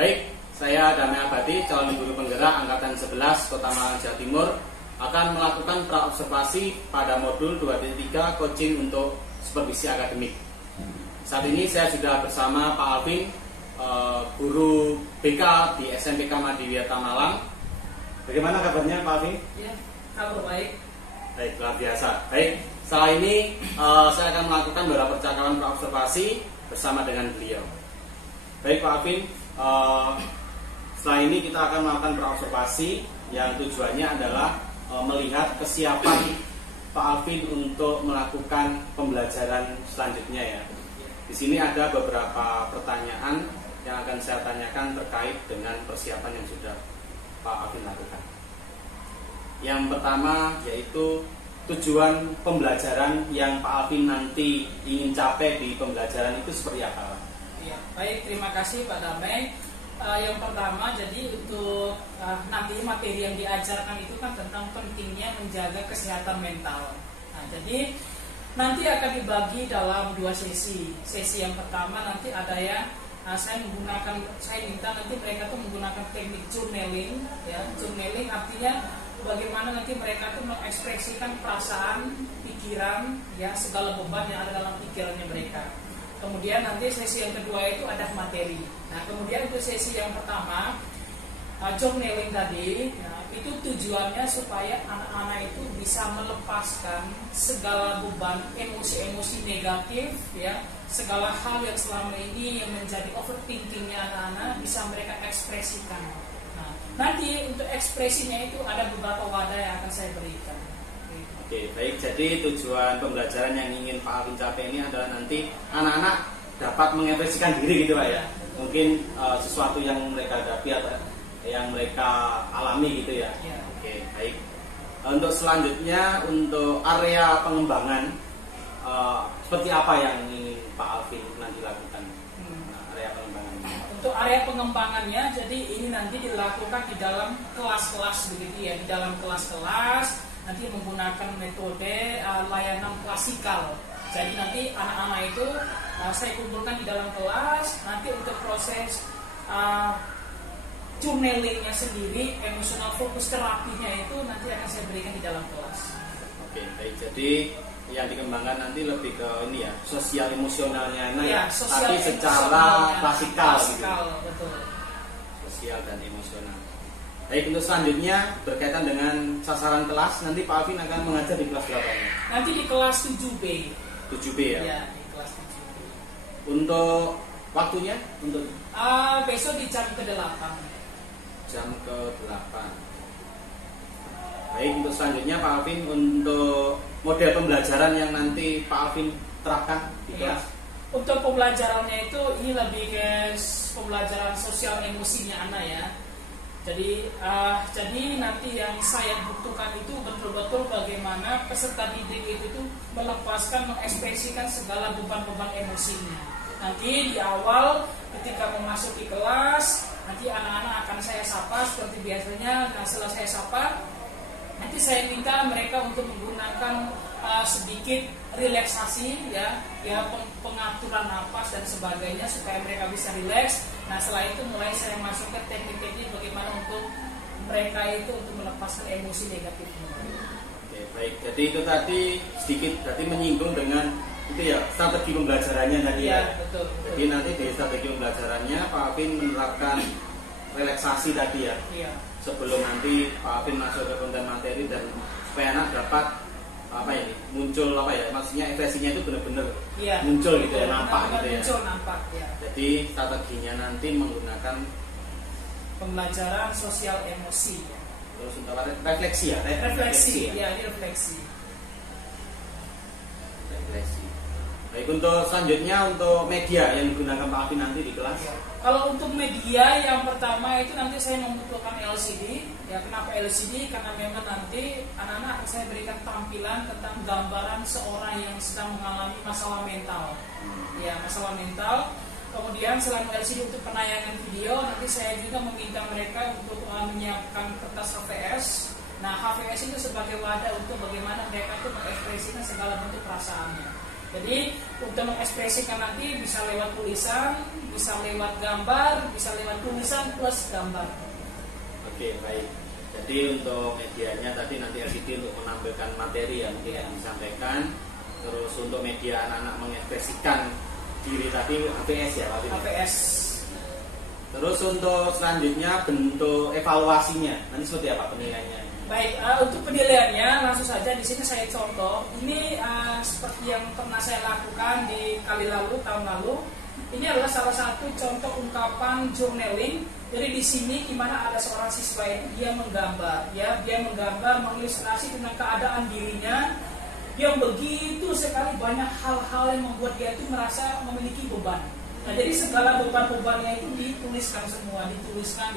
Baik, saya Damai Abadi, calon guru penggerak Angkatan 11 Kota Malang, Jawa Timur, akan melakukan praobservasi pada modul 2.3 coaching untuk supervisi akademik. Saat ini saya sudah bersama Pak Alvin, guru BK di SMPK Madiwiyata Malang. Bagaimana kabarnya Pak Alvin? Ya, kabar baik. Baik, luar biasa. Baik, setelah ini saya akan melakukan beberapa percakapan praobservasi bersama dengan beliau. Baik Pak Alvin, setelah ini kita akan melakukan praobservasi yang tujuannya adalah melihat kesiapan Pak Alvin untuk melakukan pembelajaran selanjutnya ya. Di sini ada beberapa pertanyaan yang akan saya tanyakan terkait dengan persiapan yang sudah Pak Alvin lakukan. Yang pertama yaitu tujuan pembelajaran yang Pak Alvin nanti ingin capai di pembelajaran itu seperti apa? Ya, baik, terima kasih Pak Damai. Yang pertama, jadi untuk nanti materi yang diajarkan itu kan tentang pentingnya menjaga kesehatan mental. Nah, jadi nanti akan dibagi dalam 2 sesi. Sesi yang pertama nanti ada yang saya minta nanti mereka tuh menggunakan teknik journaling. Ya, journaling artinya bagaimana nanti mereka tuh mengekspresikan perasaan, pikiran, ya segala beban yang ada dalam pikirannya mereka. Kemudian nanti sesi yang kedua itu ada materi. Nah, kemudian itu sesi yang pertama journaling tadi, ya, itu tujuannya supaya anak-anak itu bisa melepaskan segala beban emosi-emosi negatif, ya, segala hal yang selama ini yang menjadi overthinkingnya anak-anak bisa mereka ekspresikan. Nah, nanti untuk ekspresinya itu ada beberapa wadah yang akan saya berikan. Oke, baik. Jadi tujuan pembelajaran yang ingin Pak Alvin capai ini adalah nanti anak-anak dapat mengekspresikan diri gitu Pak ya. Mungkin sesuatu yang mereka hadapi atau yang mereka alami gitu ya. Oke, baik. Untuk selanjutnya, untuk area pengembangan seperti apa yang ingin Pak Alvin nanti lakukan? Area pengembangannya. Untuk area pengembangannya, jadi ini nanti dilakukan di dalam kelas-kelas begitu ya, di dalam kelas-kelas. Nanti menggunakan metode layanan klasikal. Jadi nanti anak-anak itu saya kumpulkan di dalam kelas. Nanti untuk proses journalingnya sendiri, emotional focus terapinya itu nanti akan saya berikan di dalam kelas. Oke, baik. Jadi yang dikembangkan nanti lebih ke ini ya, sosial emosionalnya, ya, tapi secara klasikal gitu. Betul. Sosial dan emosional. Baik, untuk selanjutnya berkaitan dengan sasaran kelas, nanti Pak Alvin akan mengajar di kelas berapa? Nanti di kelas 7B. 7B ya? Ya, di kelas 7B. Untuk waktunya? Untuk besok di jam ke-8. Jam ke-8. Baik, untuk selanjutnya Pak Alvin, untuk model pembelajaran yang nanti Pak Alvin terapkan di kelas? Untuk pembelajarannya itu ini lebih ke pembelajaran sosial emosinya anak ya. Jadi nanti yang saya butuhkan itu betul-betul bagaimana peserta didik itu tuh melepaskan, mengekspresikan segala beban-beban emosinya. Nanti di awal ketika memasuki kelas, nanti anak-anak akan saya sapa seperti biasanya. Nah, setelah saya sapa, nanti saya minta mereka untuk menggunakan sedikit relaksasi ya pengaturan napas dan sebagainya supaya mereka bisa rileks. Nah, setelah itu mulai saya masukkan teknik-teknik bagaimana untuk mereka itu untuk melepaskan emosi negatifnya. Oke, baik. Jadi itu tadi sedikit berarti menyinggung dengan itu ya strategi pembelajarannya tadi ya. Betul. Jadi nanti di strategi pembelajarannya Pak Alvin menerapkan relaksasi tadi ya. Iya. Sebelum nanti Pak Alvin masuk ke konten materi dan supaya anak dapat muncul maksudnya ekspresinya itu benar-benar muncul gitu ya, nampak gitu ya. Muncul nampak ya. Jadi strateginya nanti menggunakan pembelajaran sosial emosi. Terus untuk refleksi ya, refleksi. Baik, untuk selanjutnya untuk media yang digunakan Pak Alvin nanti di kelas. Kalau untuk media yang pertama itu nanti saya membutuhkan LCD. Ya, kenapa LCD? Karena memang nanti anak-anak saya berikan tampilan tentang gambaran seorang yang sedang mengalami masalah mental. Ya, masalah mental. Kemudian selain LCD untuk penayangan video, nanti saya juga meminta mereka untuk menyiapkan kertas HVS. Nah, HVS itu sebagai wadah untuk bagaimana mereka itu mengekspresikan segala bentuk perasaannya. Jadi untuk mengekspresikan nanti bisa lewat tulisan, bisa lewat gambar, bisa lewat tulisan plus gambar. Oke, baik. Jadi untuk medianya tadi nanti LCD untuk menampilkan materi yang mungkin yang disampaikan. Terus untuk media anak-anak mengekspresikan diri tadi APS ya Pak? APS. Terus untuk selanjutnya bentuk evaluasinya nanti seperti apa penilaiannya? Baik, untuk penilaiannya langsung saja di sini saya contoh. Ini seperti yang pernah saya lakukan di kali lalu, tahun lalu. Ini adalah salah satu contoh ungkapan journaling. Jadi di sini gimana ada seorang siswa itu dia menggambar, ya, dia menggambar, mengilustrasi tentang keadaan dirinya yang begitu sekali banyak hal-hal yang membuat dia itu merasa memiliki beban. Nah, jadi segala beban-bebannya itu dituliskan semua, dituliskan,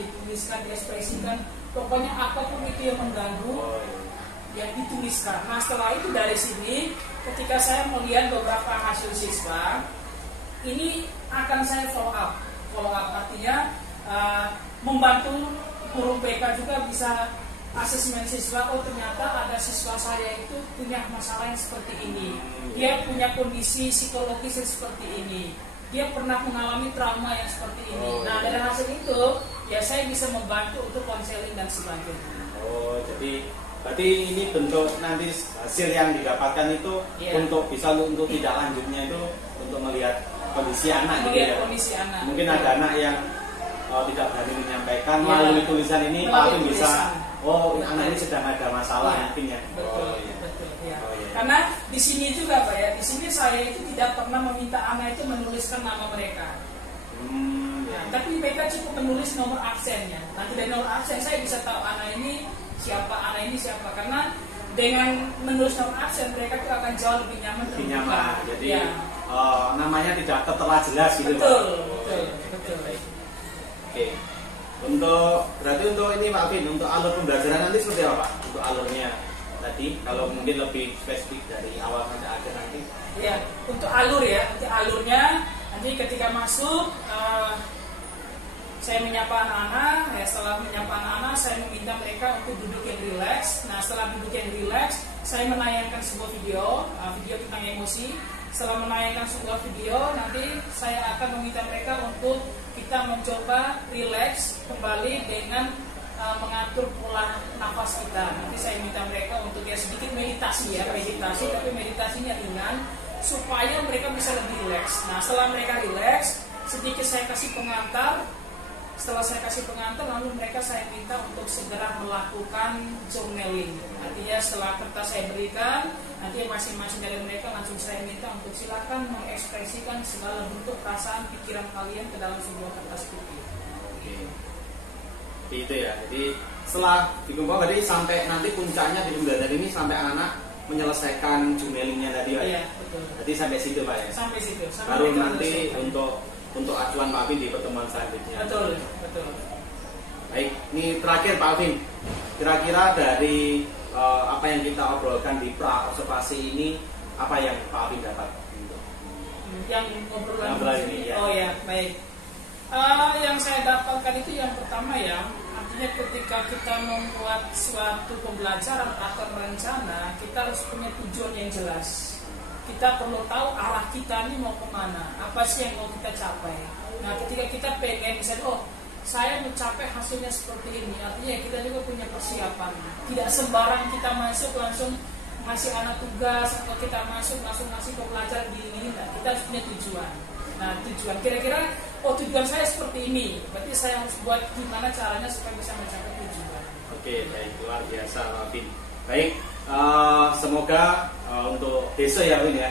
diekspresikan. Pokoknya apapun itu yang mengganggu, yang dituliskan. Nah, setelah itu dari sini, ketika saya melihat beberapa hasil siswa, ini akan saya follow up. Follow up artinya membantu guru BK juga bisa asesmen siswa. Oh, ternyata ada siswa saya itu punya masalah yang seperti ini. Dia punya kondisi psikologis yang seperti ini. Dia pernah mengalami trauma yang seperti ini. Nah, dari hasil itu, ya saya bisa membantu untuk konseling dan sebagainya. Oh, jadi berarti ini bentuk nanti hasil yang didapatkan itu untuk bisa untuk tidak lanjutnya itu untuk melihat kondisi anak gitu ya. Kondisi anak. Mungkin ada anak yang tidak berani menyampaikan melalui tulisan ini, Pak Alvin bisa. Oh, anak ini sedang ada masalah mungkin ya. Betul, betul. Ya. Karena di sini juga Pak ya, di sini saya itu tidak pernah meminta anak itu menuliskan nama mereka. Nah, tapi mereka cukup menulis nomor absennya. Nanti dari nomor absen saya bisa tahu anak ini siapa, karena dengan menulis nomor absen mereka itu akan jauh lebih nyaman. Lebih nyaman. Jadi namanya tidak tertera jelas gitu. Betul. Oke. Berarti untuk ini Pak Alvin, untuk alur pembelajaran nanti seperti apa Pak? Untuk alurnya tadi, kalau mungkin lebih spesifik dari awal sampai akhir nanti. Ya, untuk alurnya nanti ketika masuk saya menyapa anak-anak. Ya, setelah menyapa anak-anak, saya meminta mereka untuk duduk yang rileks. Nah, setelah duduk yang rileks, saya menayangkan sebuah video tentang emosi. Setelah menayangkan sebuah video, nanti saya akan meminta mereka untuk kita mencoba rileks kembali dengan mengatur pola nafas kita. Nanti saya minta mereka untuk sedikit meditasi, tapi meditasinya ringan supaya mereka bisa lebih rileks. Nah, setelah mereka rileks, sedikit saya kasih pengantar. Setelah saya kasih pengantar, lalu mereka saya minta untuk segera melakukan journaling. Artinya setelah kertas saya berikan, nanti masing-masing dari mereka langsung saya minta untuk silakan mengekspresikan segala bentuk perasaan pikiran kalian ke dalam sebuah kertas putih. Oke. Jadi itu ya. Jadi setelah dikumpulkan tadi sampai nanti puncaknya di pembelajaran ini sampai anak-anak menyelesaikan journalingnya tadi Pak. Iya, betul. Jadi sampai situ Pak ya. Sampai situ. Baru nanti untuk acuan Pak Alvin di pertemuan selanjutnya. Betul. Baik, ini terakhir Pak Alvin. Kira-kira dari apa yang kita obrolkan di pra observasi ini, apa yang Pak Alvin dapat? Yang ngobrol ini ya. Oh ya, baik. Yang saya dapatkan itu yang pertama ya, artinya ketika kita membuat suatu pembelajaran atau rencana, kita harus punya tujuan yang jelas. Kita perlu tahu arah kita ini mau kemana, apa sih yang mau kita capai. Nah, ketika kita pengen misalnya, saya mencapai hasilnya seperti ini, artinya kita juga punya persiapan. Tidak sembarang kita masuk langsung ngasih anak tugas atau kita masuk langsung ngasih pembelajaran di ini. Nah, kita harus punya tujuan. Nah, tujuan kira-kira, tujuan saya seperti ini, berarti saya harus buat gimana caranya supaya bisa mencapai tujuan. Oke, baik, luar biasa Pak Alvin. Baik. Semoga untuk besok ya Win ya.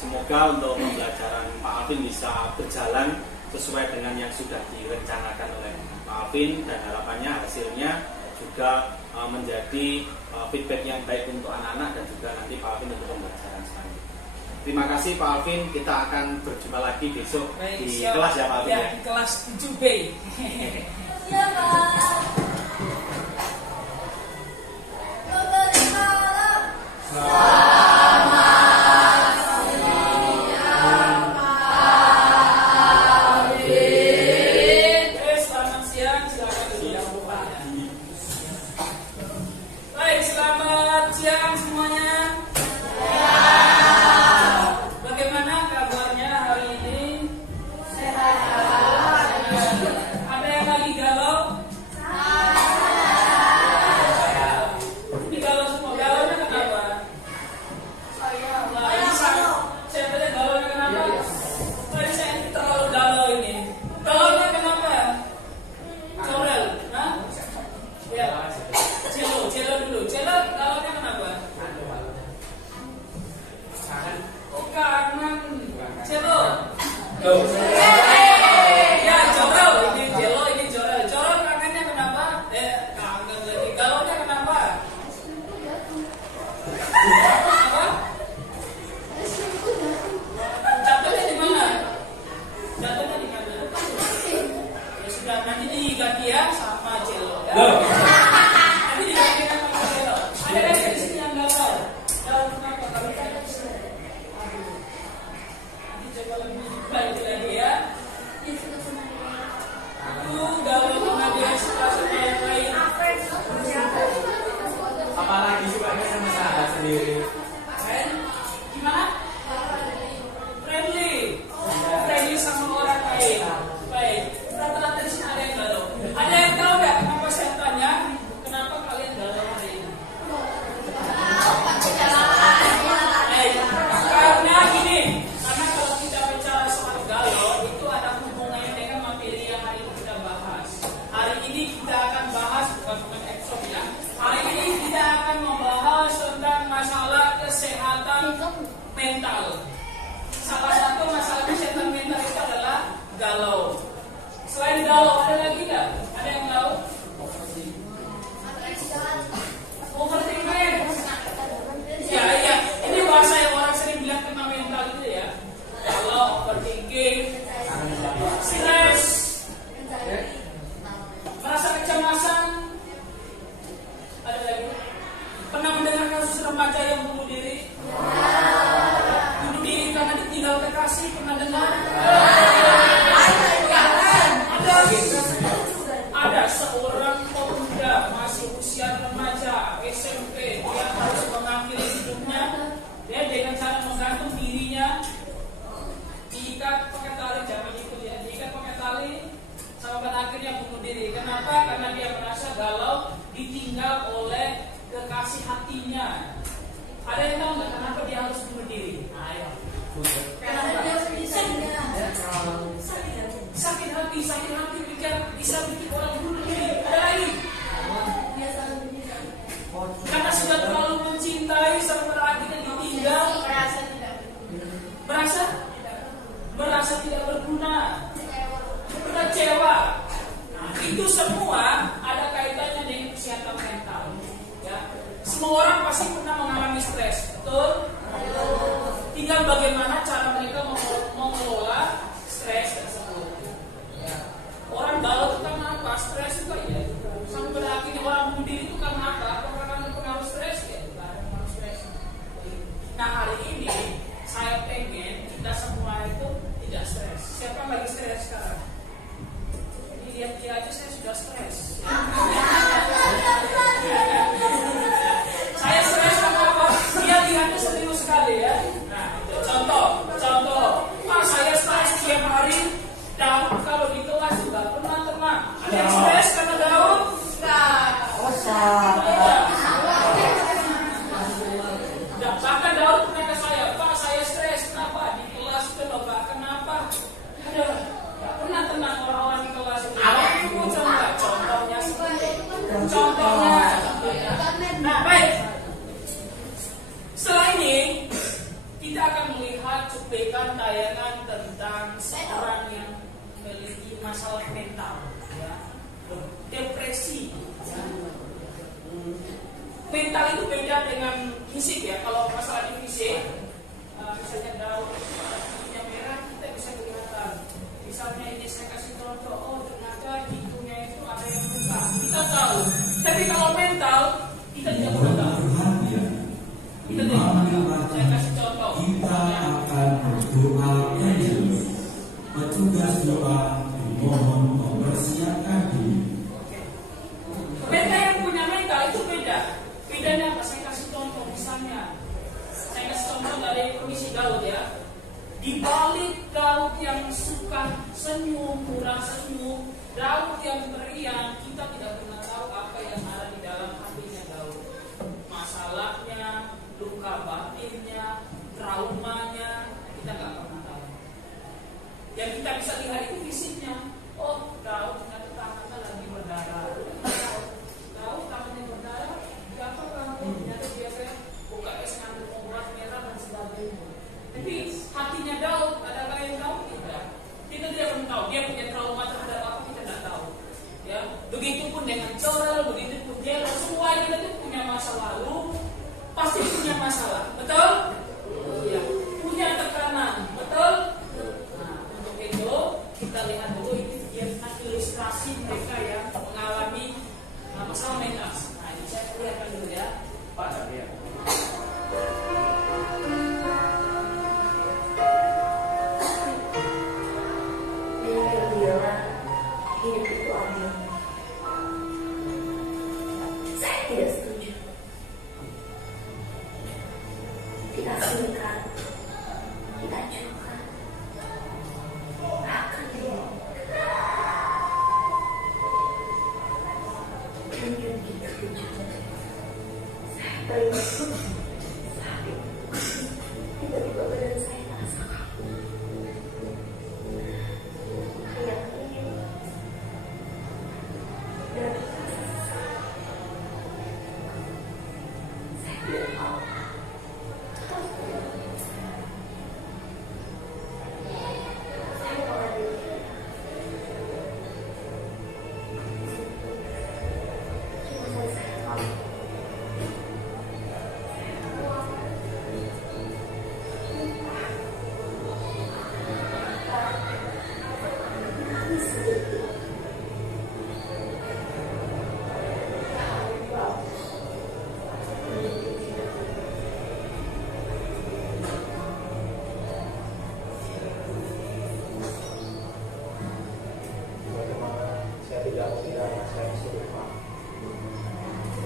Semoga untuk pembelajaran Pak Alvin bisa berjalan sesuai dengan yang sudah direncanakan oleh Pak Alvin, dan harapannya hasilnya juga menjadi feedback yang baik untuk anak-anak dan juga nanti Pak Alvin untuk pembelajaran selanjutnya. Terima kasih Pak Alvin, kita akan berjumpa lagi besok di kelas ya Pak Alvin ya. Di kelas 7B. Iya Pak. Selamat siang semuanya. Bagaimana galau? Ini galau semua. Galaunya kenapa? Siapa yang galaunya kenapa? Saya ini terlalu galau ini. Galaunya kenapa? Corel, nah? Ya. Celo dulu. Celo galaunya kenapa? Oh, kangen. Celo. Ya, Corel. Ini Celo, ini Corel. Corel kangennya kenapa? Kangen lagi. Galaunya kenapa? Apa? Jatuhnya di mana? Jatuhnya di mana? Ya sudah, nanti diganti ya sama Celo. Ya. Nanti diganti sama Celo. Ada kan di sini yang galau? Galau kenapa? Kalau kita di sini. Nanti coba lebih balik lagi ya. Galau karena dia suka sama yang lain. Apalagi sukanya sama sahabat sendiri. Gimana? Friendly. Friendly sama orang lain. Baik. Rata-rata di sini ada yang galau. Ada yang tahu nggak kenapa saya tanya? Kenapa kalian galau hari ini? Baik. Karena gini. Karena kalau kita bicara soal galau, itu ada hubungannya dengan materi yang hari ini kita bahas. Hari ini kita akan bahas bukan episode ya. Hari ini kita akan membahas tentang masalah kesehatan mental. Salah satu masalah kesehatan mental itu adalah galau. Selain galau, ada lagi nggak? Ada yang tahu? Overthinking. Ya. Ini bahasa yang orang sering bilang tentang mental itu ya. Galau, overthinking, stres, merasa kecemasan. Ada lagi? Pernah mendengar kasus remaja yang bunuh diri? Bunuh diri karena ditinggal kekasih, pernah dengar? Ada seorang pemuda masih usia remaja SMP, dia harus mengakhiri hidupnya dia dengan cara menggantung dirinya, diikat pakai tali, jangan ikut ya, diikat pakai tali sampai pada akhirnya bunuh diri. Kenapa? Karena dia merasa galau, ditinggal oleh kekasih hatinya. Ada yang tahu nggak kenapa dia harus bunuh diri? Ayo. Sakit hati bisa bikin orang bunuh diri. Ada lagi? Karena sudah terlalu mencintai sampai pada akhirnya ditinggal. Merasa tidak berguna, kecewa. Nah, itu semua ada kaitannya dengan kesehatan mental. Ya. Semua orang pasti pernah mengalami stres, betul? Tinggal bagaimana cara mereka mengelola stres tersebut. Ya. Orang galau itu karena apa? Stres juga ya. Sampai pada akhirnya orang bunuh diri itu karena apa? Karena pengaruh stres ya. Pengaruh stres. Nah, hari ini saya pengen kita semua itu tidak stres. Siapa yang lagi stres sekarang? Ini lihat dia aja saya sudah stres. Saya stres karena apa? Dia lihatnya serius sekali ya. Nah, itu contoh. Pak, saya stres tiap hari dan kalau di kelas juga pernah tenang. Ada yang stres karena galau? Bahkan Daud pernah ke saya, Pak, saya stres. Kenapa? Di kelas itu loh, Pak. Kenapa? Ada pernah tenang orang-orang di kelas itu. Contohnya. Nah, baik. Setelah ini kita akan melihat cuplikan tayangan tentang seorang yang memiliki masalah mental, ya. Depresi. Ya. Mental itu beda dengan fisik ya. Kalau masalah di fisik, misalnya daun punya merah, kita bisa kelihatan. Misalnya ini saya kasih contoh, oh ternyata hidungnya itu ada yang luka, kita tahu. Tapi kalau mental, kita tidak pernah tahu. Kita tidak pernah tahu. Saya kasih contoh. Kita akan berdoa petugas doa mohon mempersiapkan diri. Mereka yang punya mental itu beda. Bedanya apa? Saya kasih contoh. Misalnya, saya kasih contoh dari Komisi Gaut ya. Di balik Gaut yang suka senyum, murah senyum, Daud yang beriang, kita tidak pernah tahu apa yang ada di dalam hatinya Daud. Masalahnya, luka batinnya, traumanya, kita nggak pernah tahu. Yang kita bisa lihat itu fisiknya. Oh, Daud ternyata tangannya lagi berdarah. Daud tangannya berdarah, siapa kamu? Ternyata dia buka es ngambil obat merah dan sebagainya. Tapi hatinya Daud, adakah yang tahu? Tidak. Kita tidak pernah tahu. Dia punya trauma terhadap apa, kita tidak tahu. Ya, begitupun dengan Corel, begitupun dia, semua kita itu punya masa lalu, pasti punya masalah, betul? Ya, punya tekanan, betul? Nah, untuk itu kita lihat dulu ini dia ilustrasi mereka yang mengalami masalah mental. Nah, ini saya lihatkan dulu ya, Pak. Ya. Hidup itu adil. Saya tidak setuju. Kita singkat, kita acuhkan, bahkan tunjuk kita tunjuk. Saya teringat saat itu tiba-tiba badan saya terasa kaku. Kayak ini. Dan saya tidak tahu. Saya mengambil cuma saya tahu.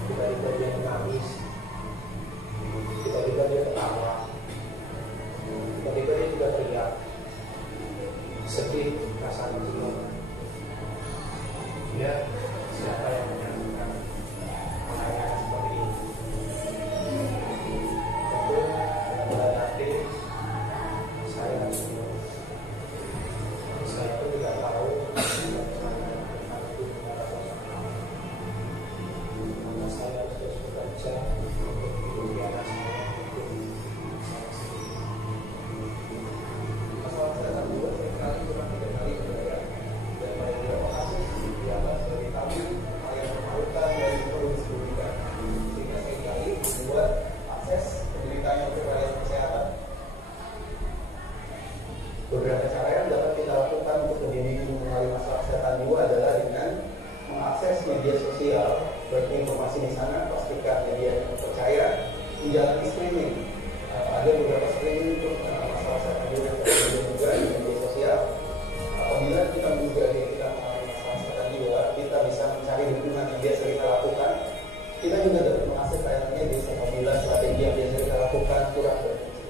Tiba-tiba dia menangis, tiba-tiba dia ketawa, tiba-tiba dia juga teriak, sedih, perasaan jiwa. Ya, siapa yang menyangka menanyakan seperti ini? Tentu dalam hati saya semua. Saya pun tidak tahu saya harus bekerja untuk hidupi anak saya, masalah saya juga seringkali kurang 3 kali berbeda dan banyak lokasi dianggap sebagai tabu hal yang memalukan dan perlu disembunyikan, sehingga seringkali membuat akses pendidikannya untuk pelayanan kesehatan. Beberapa cara yang dapat kita lakukan untuk mendidik mengenai masalah kesehatan jiwa adalah dengan mengakses media sosial. Bagi informasi di sana, pastikan media yang terpercaya, menjalani screening. Ada beberapa screening untuk masalah kesehatan jiwa yang terjadi juga di media sosial. Apabila kita menduga kita mengalami masalah kesehatan jiwa, kita bisa mencari dukungan yang biasa kita lakukan. Kita juga dapat mengakses layarnya bisa apabila strategi yang biasa kita lakukan kurang berfungsi.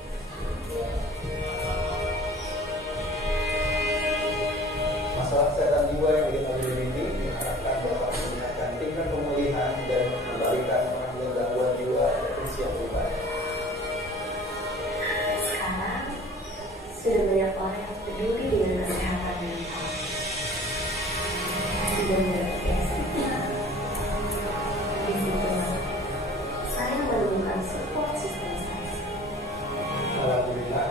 Masalah kesehatan jiwa yang kita miliki diharapkan dapat meningkatkan tingkat pemulihan dan mengembalikan orang yang gangguan jiwa ke usia pribadi. Sekarang sudah banyak orang yang peduli dengan kesehatan mental. Sudah mulai terbiasa. Di situ saya menemukan support system saya. Alhamdulillah,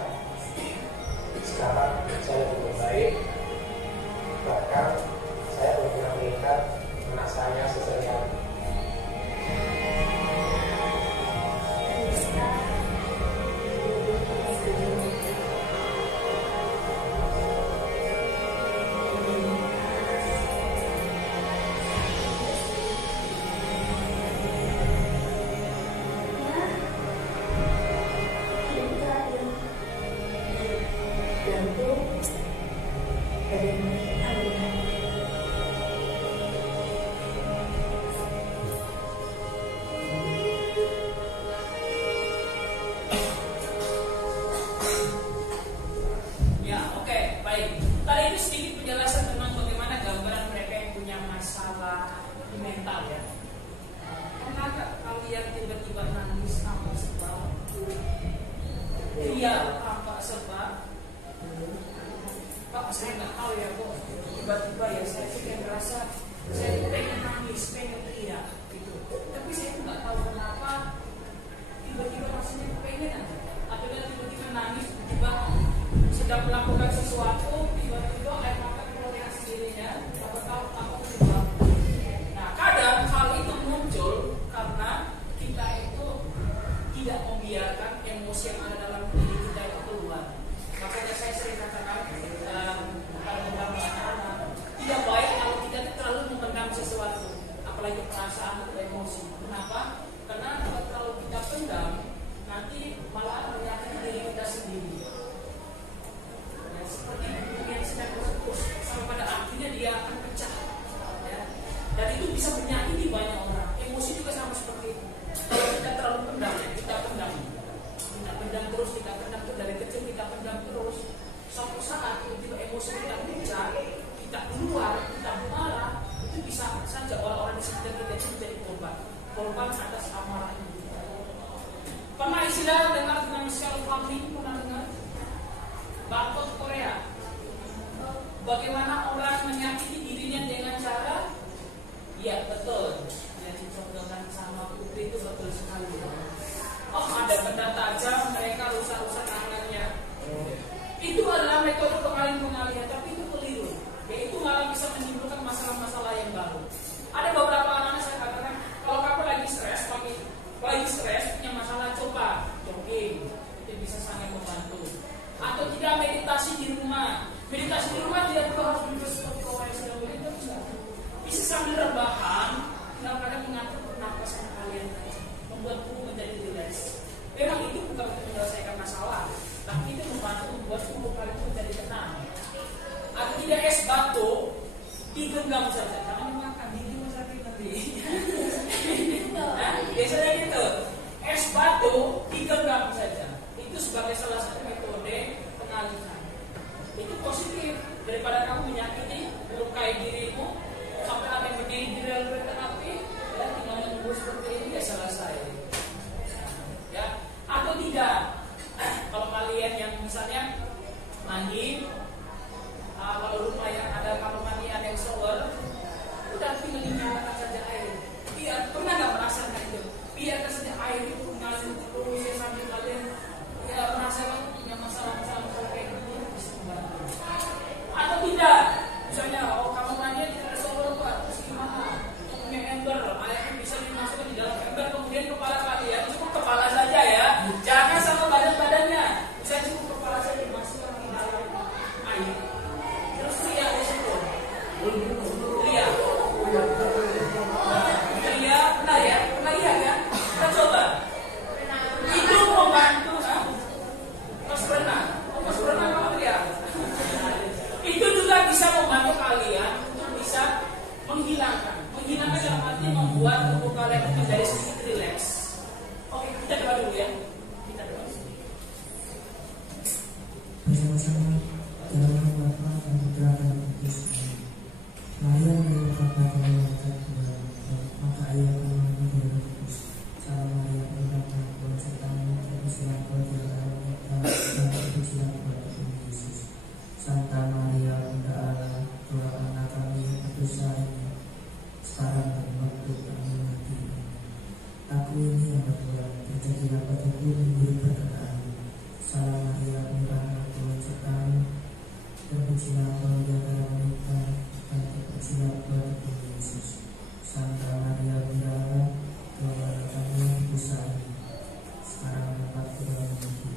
sekarang saya lebih baik. Bahkan saya belum pernah melihat anak saya seserian. di mental ya. Pernah nggak kalian tiba-tiba nangis tanpa sebab? Iya, tanpa sebab. Pak, saya nggak tahu ya kok tiba-tiba ya saya sih kayak merasa saya pengen nangis, pengen teriak gitu. Tapi saya tuh nggak tahu kenapa tiba-tiba rasanya pengen aja. Apabila tiba-tiba nangis, tiba-tiba sedang melakukan sesuatu, tiba-tiba air mata keluar dengan sendirinya, apa tahu apa penyebab. Nah, kadang hal itu muncul karena kita itu tidak membiarkan emosi yang ada dalam diri kita itu keluar. Makanya saya sering katakan pada beberapa anak-anak, tidak baik kalau kita terlalu memendam sesuatu, apalagi perasaan atau emosi. Kenapa? Karena kalau kita pendam, nanti malah menyakiti diri kita sendiri. Ya, seperti bumi yang sedang berkukus, sampai pada akhirnya dia akan pecah. Ya. Dan itu bisa menyakiti banyak orang. Emosi juga sama seperti itu. Kalau kita terlalu pendam, kita pendam terus, kita pendam terus dari kecil, kita pendam terus. Suatu saat tiba-tiba emosi kita pecah, kita keluar, kita marah, itu bisa saja orang-orang di sekitar kita itu menjadi korban atas amarah itu. Pernah istilah dengar dengan self-harming, pernah dengar? Barcode Korea. Bagaimana orang menyakiti dirinya dengan cara? Ya betul. Yang dicontohkan sama Putri itu betul sekali. Oh, ada benda tajam, mereka rusak-rusak tangannya. Itu adalah metode pengalihan, tapi itu keliru. Yaitu malah bisa menimbulkan masalah-masalah yang baru. Ada beberapa anak saya katakan, kalau kamu lagi stres, punya masalah, coba jogging, itu bisa sangat membantu. Atau tidak meditasi di rumah. Meditasi di rumah tidak perlu harus duduk seperti orang yang sedang meditasi. Bisa sambil rebahan, kadang-kadang mengatur pernapasan kalian, membuat tubuh menjadi rileks. Memang itu bukan untuk menyelesaikan masalah, tapi itu membantu membuat tubuh kalian menjadi tenang. Atau tidak es batu digenggam saja, jangan dimakan, digenggam sakit nanti. Nah, biasanya gitu. Es batu digenggam saja. Itu sebagai salah satu metode pengalihan. Itu positif daripada kamu menyakiti, melukai dirimu sampai ada yang berdiri di rel kereta api dan tinggal menunggu seperti ini ya selesai. Ya, atau tidak? Kalau kalian yang misalnya mandi, kalau rumah yang ada kamar mandi ada yang shower, udah tinggal dinyalakan saja air. Biar pernah nggak merasakan itu? Biarkan saja air itu mengalir terus ya, sambil kalian ya merasakan punya masalah-masalah kayak gitu bisa membantu. Atau tidak? Misalnya, kamar mandi tidak ada shower, terus gimana? Punya ember, airnya bisa dimasukkan di dalam ember, kemudian kepala kalian cukup kepala saja ya, jangan sama badan-badannya, bisa cukup kepala saja dimasukkan di dalam air. Terus teriak di situ, teriak, benar ya, pernah iya kan? Kita coba. Itu membantu, pas berenang kamu teriak. Itu juga bisa membantu kalian untuk bisa menghilangkan dalam arti membuat tubuh kalian menjadi sedikit rileks. Oke, kita doa dulu ya. Kita doa. Bersama-sama dalam Bapa dan Putra dan Roh Kudus. Mari yang Bapa dan maka ayah kami dan Roh Kudus. Salam Maria, Bunda Tuhan sertamu, terpujilah Kau di antara wanita dan terpujilah Kau Tuhan Yesus. Santa Maria, Bunda Allah, doakanlah kami yang berdosa ini, sekarang dan waktu kami mati. Aku ini yang berdoa, terjadilah padaku menurut perkataanmu. Salam Maria, Bunda Tuhan sertamu, terpujilah Kau di antara wanita dan terpujilah Kau Tuhan Yesus. Santa Maria, Bunda Allah, doakanlah kami yang berdosa ini, sekarang dan waktu kami mati.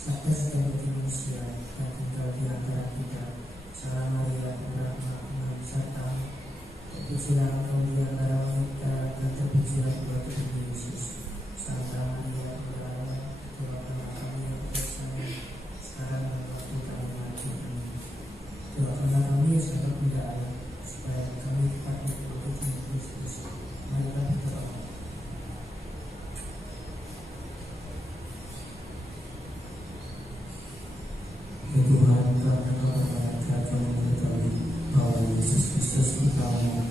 Sabda sebagai manusia dan tinggal di antara kita. Salam Maria, Bunda Allah, sertamu, terpujilah Engkau di antara wanita dan terpujilah Kau Tuhan Yesus. Santa Maria, Bunda Allah, doakanlah kami yang berdosa sekarang dan waktu kami mati. Doakanlah kami sebagai Bunda Allah, supaya kami dapat mengikuti Tuhan Yesus. Mari kita berdoa. Ya Tuhan, kami berdoa kepada Tuhan mengetahui bahwa Yesus Kristus berkamu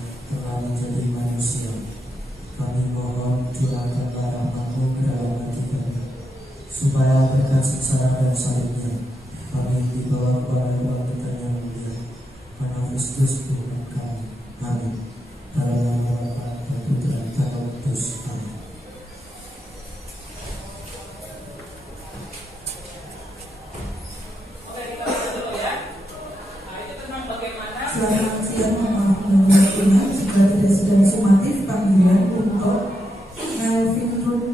akan sengsara dan salibnya, kami dibawa kepada kebangkitan yang mulia, karena Kristus Tuhan kami. Amin. Dalam nama Bapa dan Putra dan Roh Kudus. Amin. Oke, kita lihat dulu ya. Nah, itu tentang bagaimana. Selamat siang, mohon maaf Tuhan jika tidak sedang sumatif panggilan untuk Melvin Ruth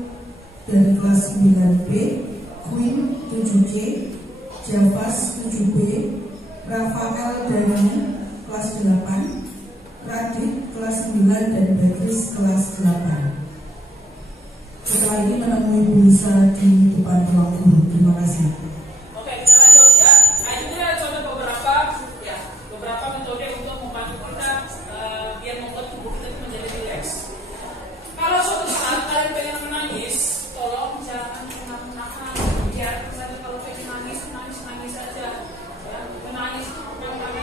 dari kelas 9B, Queen 7C, Javas 7B, Rafael dari kelas 8, Radit kelas 9 dan Beatrice kelas 8. Setelah ini menemui Bu Lisa di depan ruang guru. Terima kasih. Oke, kita lanjut ya. Nah, ini kita coba beberapa metode untuk membantu kita biar membuat tubuh kita itu menjadi rileks. Kalau suatu saat kalian pengen menangis, tolong jangan menahan. Biar misalnya kalau pengen nangis saja. Ya, menangis itu bukan karena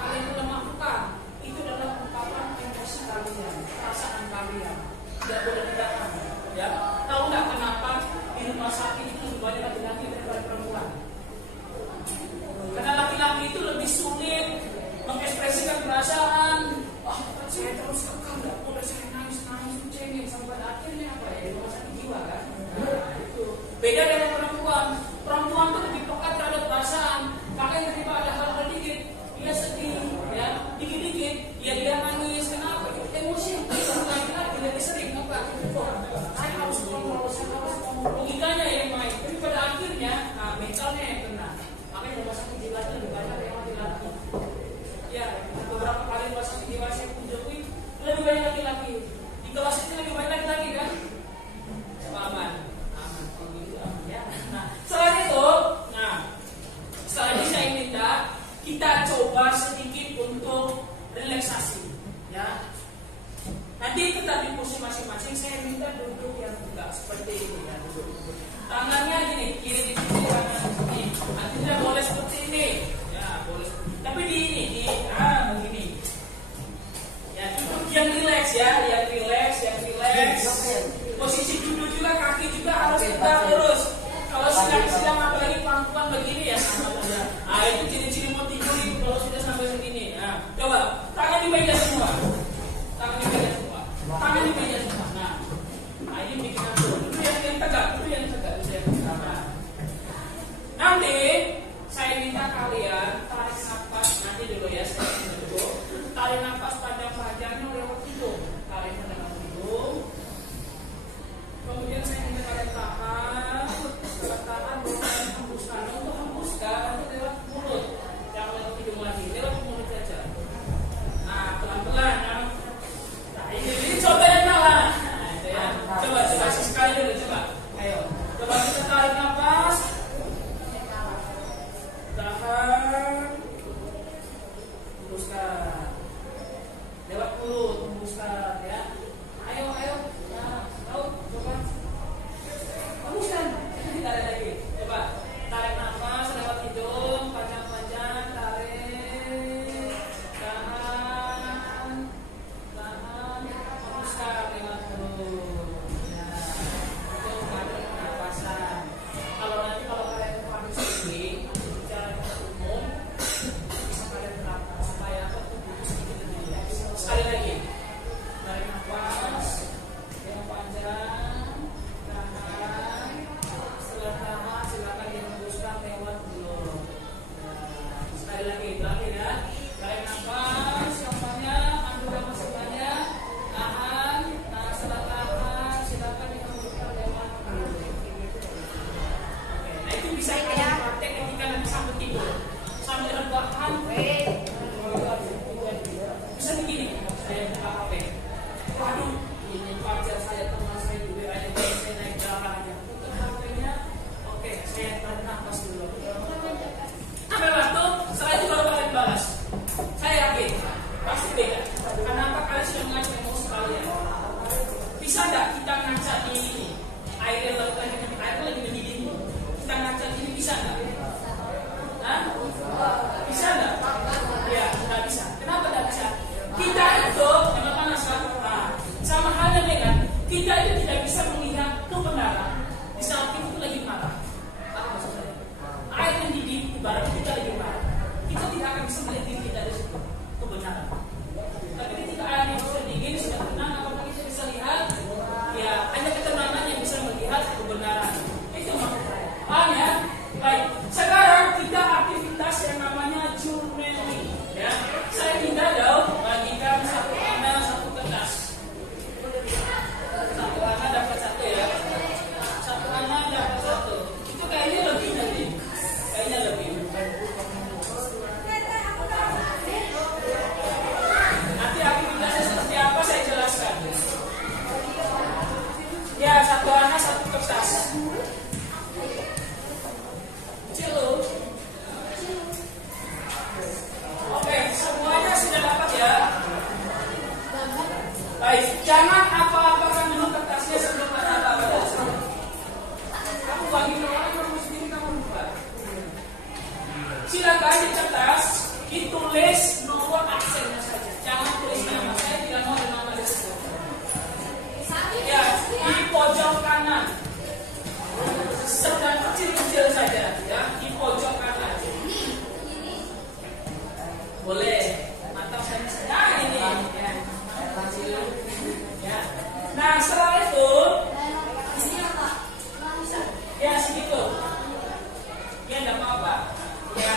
kalian itu melakukan. Itu adalah ungkapan emosi kalian, perasaan kalian. Tidak boleh ditahan. Ya, tahu nggak kenapa di rumah sakit itu lebih banyak laki-laki daripada perempuan? Karena laki-laki itu lebih sulit mengekspresikan perasaan. Saya terus kekang, nggak boleh saya nangis cengeng sampai akhirnya apa ya? Di rumah sakit jiwa kan? Nah, itu beda dengan perempuan. Perempuan itu lebih peka terhadap perasaan. Makanya ketika ada hal-hal dikit, dia sedih, ya, dikit-dikit, ya dia nangis. Kenapa? Emosi yang besar laki-laki lebih sering apa? Saya harus kontrol, saya harus kontrol. Logikanya yang main. Tapi pada akhirnya, mentalnya yang kena. Makanya rumah sakit jiwa itu lebih banyak yang laki-laki. Ya, beberapa kali rumah sakit jiwa saya kunjungi lebih banyak laki-laki. Di kelas itu lebih banyak laki-laki kan? Aman. Ya. Nah, selain itu, setelah ini saya minta kita coba sedikit untuk relaksasi, ya. Nanti tetap di kursi masing-masing. Saya minta duduk yang tegak seperti ini, ya, duduk. Tangannya gini, kiri di sini, kanan di sini. Nanti tidak boleh seperti ini, ya, boleh. Tapi di ini, begini. Ya, duduk yang rileks, ya, yang rileks. Posisi duduk juga, kaki juga harus tegak lurus. Kalau sedang apalagi perempuan begini ya sama saja. Itu ciri-ciri mau tidur itu kalau sudah sampai segini. Nah, coba tangan di meja semua. Tangan di meja semua. Nah, ini bikin apa? Dulu yang tegak, Nanti saya minta kalian tarik nafas. Nanti dulu ya, saya minta dulu. Tarik nafas panjang-panjangnya lewat hidung. Tarik lewat hidung. Kemudian saya minta kalian tahan, bukan hembuskan. Untuk hembuskan nanti lewat mulut, jangan lewat hidung lagi, lewat mulut saja. Nah, pelan-pelan. Baik, jangan apa-apakan dulu kertasnya sebelum apa-apa. Kamu bagi orang kamu sendiri kamu buka. Silakan di kertas ditulis nomor absennya saja. Jangan tulis nama, saya tidak mau nama di situ. Ya, di pojok kanan. Sedang kecil-kecil saja, ya, di pojok kanan. Boleh. Mantap saya. Nah ini, ya. Ya. Nah setelah itu, ya segitu. Ya tidak apa-apa. Ya.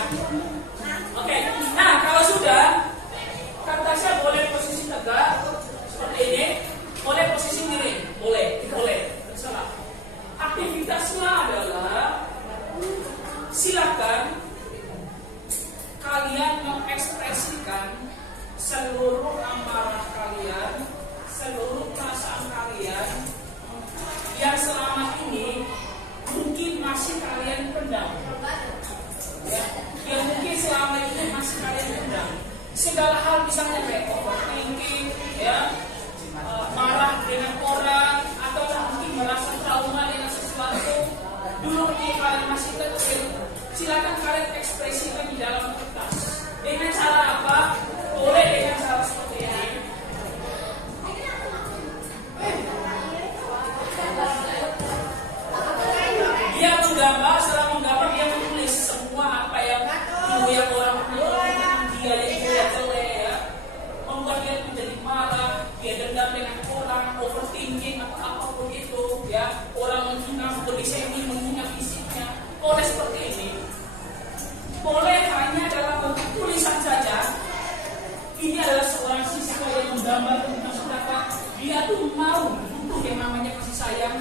Oke. Nah kalau sudah, kertasnya boleh posisi tegak seperti ini, boleh posisi miring, boleh. Salah. Aktivitasnya adalah silakan kalian mengekspresikan seluruh amarah kalian, seluruh perasaan kalian yang selama ini mungkin masih kalian pendam, ya, yang mungkin selama ini masih kalian pendam. Segala hal misalnya kayak overthinking, ya, marah dengan orang, atau mungkin merasa trauma dengan sesuatu dulu ketika kalian masih kecil. Silakan kalian ekspresikan di dalam kertas. Dengan cara apa? Boleh dengan cara seperti ini. Dia menggambar, setelah menggambar dia menulis semua apa yang orang dia ya, membuat dia menjadi marah, dia dendam dengan orang, overthinking atau apapun itu, ya, orang menghina, berdiseni, menghina fisiknya. Boleh seperti ini. Boleh hanya dalam bentuk tulisan saja. Ini adalah seorang siswa yang menggambar tentang betapa dia tuh mau butuh yang namanya kasih sayang.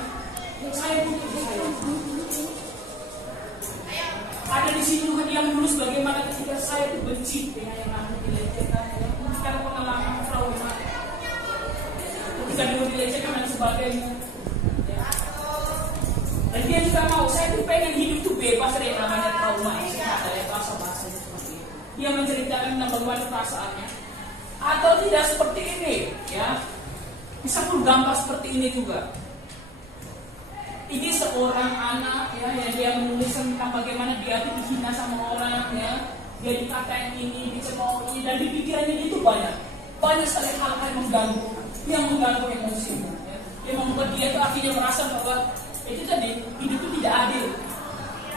Saya butuh disayang. Ada di sini juga dia menulis bagaimana ketika saya tuh benci dengan yang namanya dilecehkan, karena pengalaman trauma. Ketika dulu dilecehkan dan sebagainya. Ya. Dan dia juga mau, saya tuh pengen hidup tuh bebas dari yang namanya trauma. Saya bahasa-bahasa seperti itu. Dia menceritakan tentang bagaimana perasaannya. Atau tidak seperti ini, ya. Bisa pun gambar seperti ini juga. Ini seorang anak, ya, yang dia menulis tentang bagaimana dia dihina sama orang, ya. Dia dikatain ini, dicemoohi, dan di pikirannya itu banyak sekali hal-hal yang mengganggu emosinya, ya. Yang membuat dia itu akhirnya merasa bahwa itu tadi hidup itu tidak adil.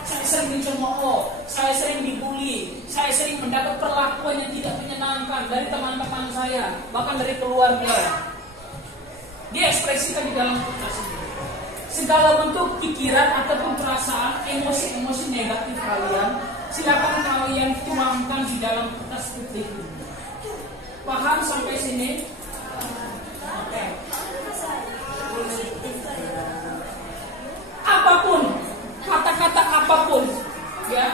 Saya sering dicemooh, saya sering dibully, saya sering mendapat perlakuan yang tidak menyenangkan dari teman-teman saya, bahkan dari keluarga. Dia ekspresikan di dalam kertas ini. Segala bentuk pikiran ataupun perasaan, emosi-emosi negatif kalian, silakan kalian tuangkan di dalam kertas putih ini. Paham sampai sini? Oke. Apapun, kata-kata apapun, ya,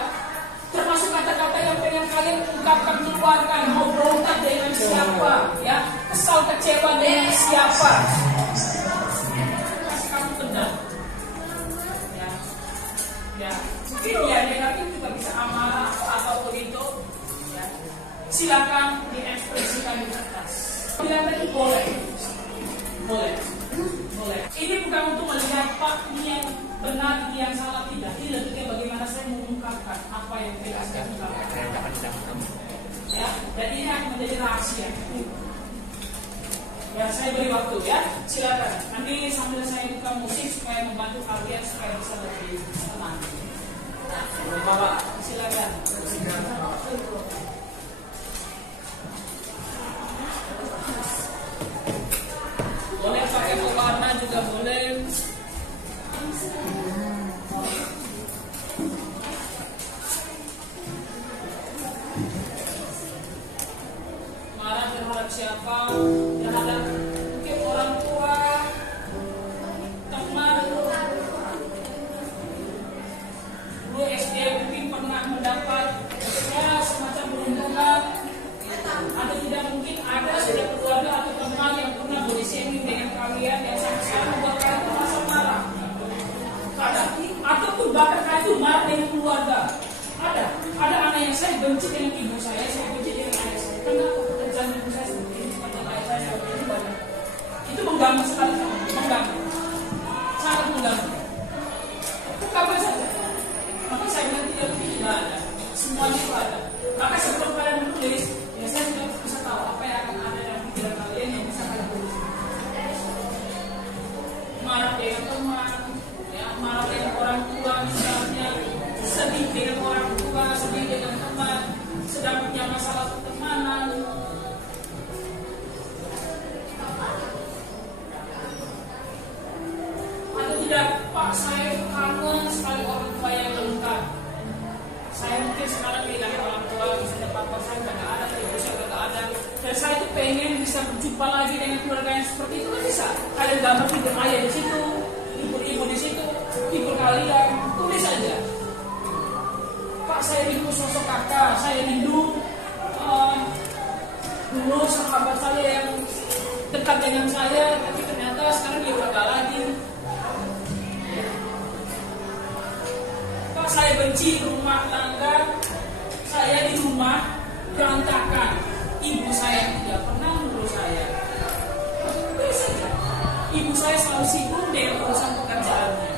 termasuk kata-kata yang pengen kalian ungkapkan, keluarkan, mau berontak dengan siapa, ya, kesal kecewa dengan siapa, kasih kamu tendang, ya, mungkin ya negatif juga bisa amarah atau apapun itu, ya, silakan diekspresikan di kertas. Bilang tadi boleh. Ini bukan untuk melihat Pak ini yang benar, ini yang salah, tidak. Ini lebih bagaimana saya mengungkapkan apa yang saya ungkapkan. Ya, dan ini akan menjadi rahasia. Ya, saya beri waktu, ya. Silakan. Nanti sambil saya buka musik supaya membantu kalian supaya bisa lebih tenang. Bapak, silakan. Boleh pakai pewarna juga boleh. Marah terhadap siapa? Terhadap mungkin orang tua, teman, dulu SD mungkin pernah mendapat semacam perundungan, atau tidak mungkin ada sudah keluarga atau teman yang pernah body shaming dengan kalian yang sangat membuat kalian merasa marah. Kadang mengganggu sekali, mengganggu, sangat mengganggu. Kapan saja, maka saya bilang tidak ada, semuanya itu ada. Maka sebelum kalian menulis, ya saya sudah bisa tahu apa yang akan ada dalam pikiran kalian yang bisa kalian tulis. Marah dengan teman, ya, marah dengan orang tua misalnya, sedih dengan orang tua, sedih dengan teman, sedang punya masalah pertemanan. Atau tidak, Pak, saya kangen sekali orang tua yang lengkap. Saya mungkin sekarang kehilangan orang tua, misalnya papa saya udah gak ada, ibu saya udah gak ada, dan saya itu pengen bisa berjumpa lagi dengan keluarga yang seperti itu, kan bisa. Kalian gambar hidup ayah di situ, ibu di situ, ibu kalian, tulis aja. Pak, saya rindu sosok kakak, saya rindu dulu sahabat saya yang dekat dengan saya, tapi ternyata sekarang dia udah gak lagi. Pak, saya benci rumah tangga saya di rumah berantakan. Ibu saya tidak pernah mengurus saya. Ibu saya selalu sibuk dengan urusan pekerjaannya.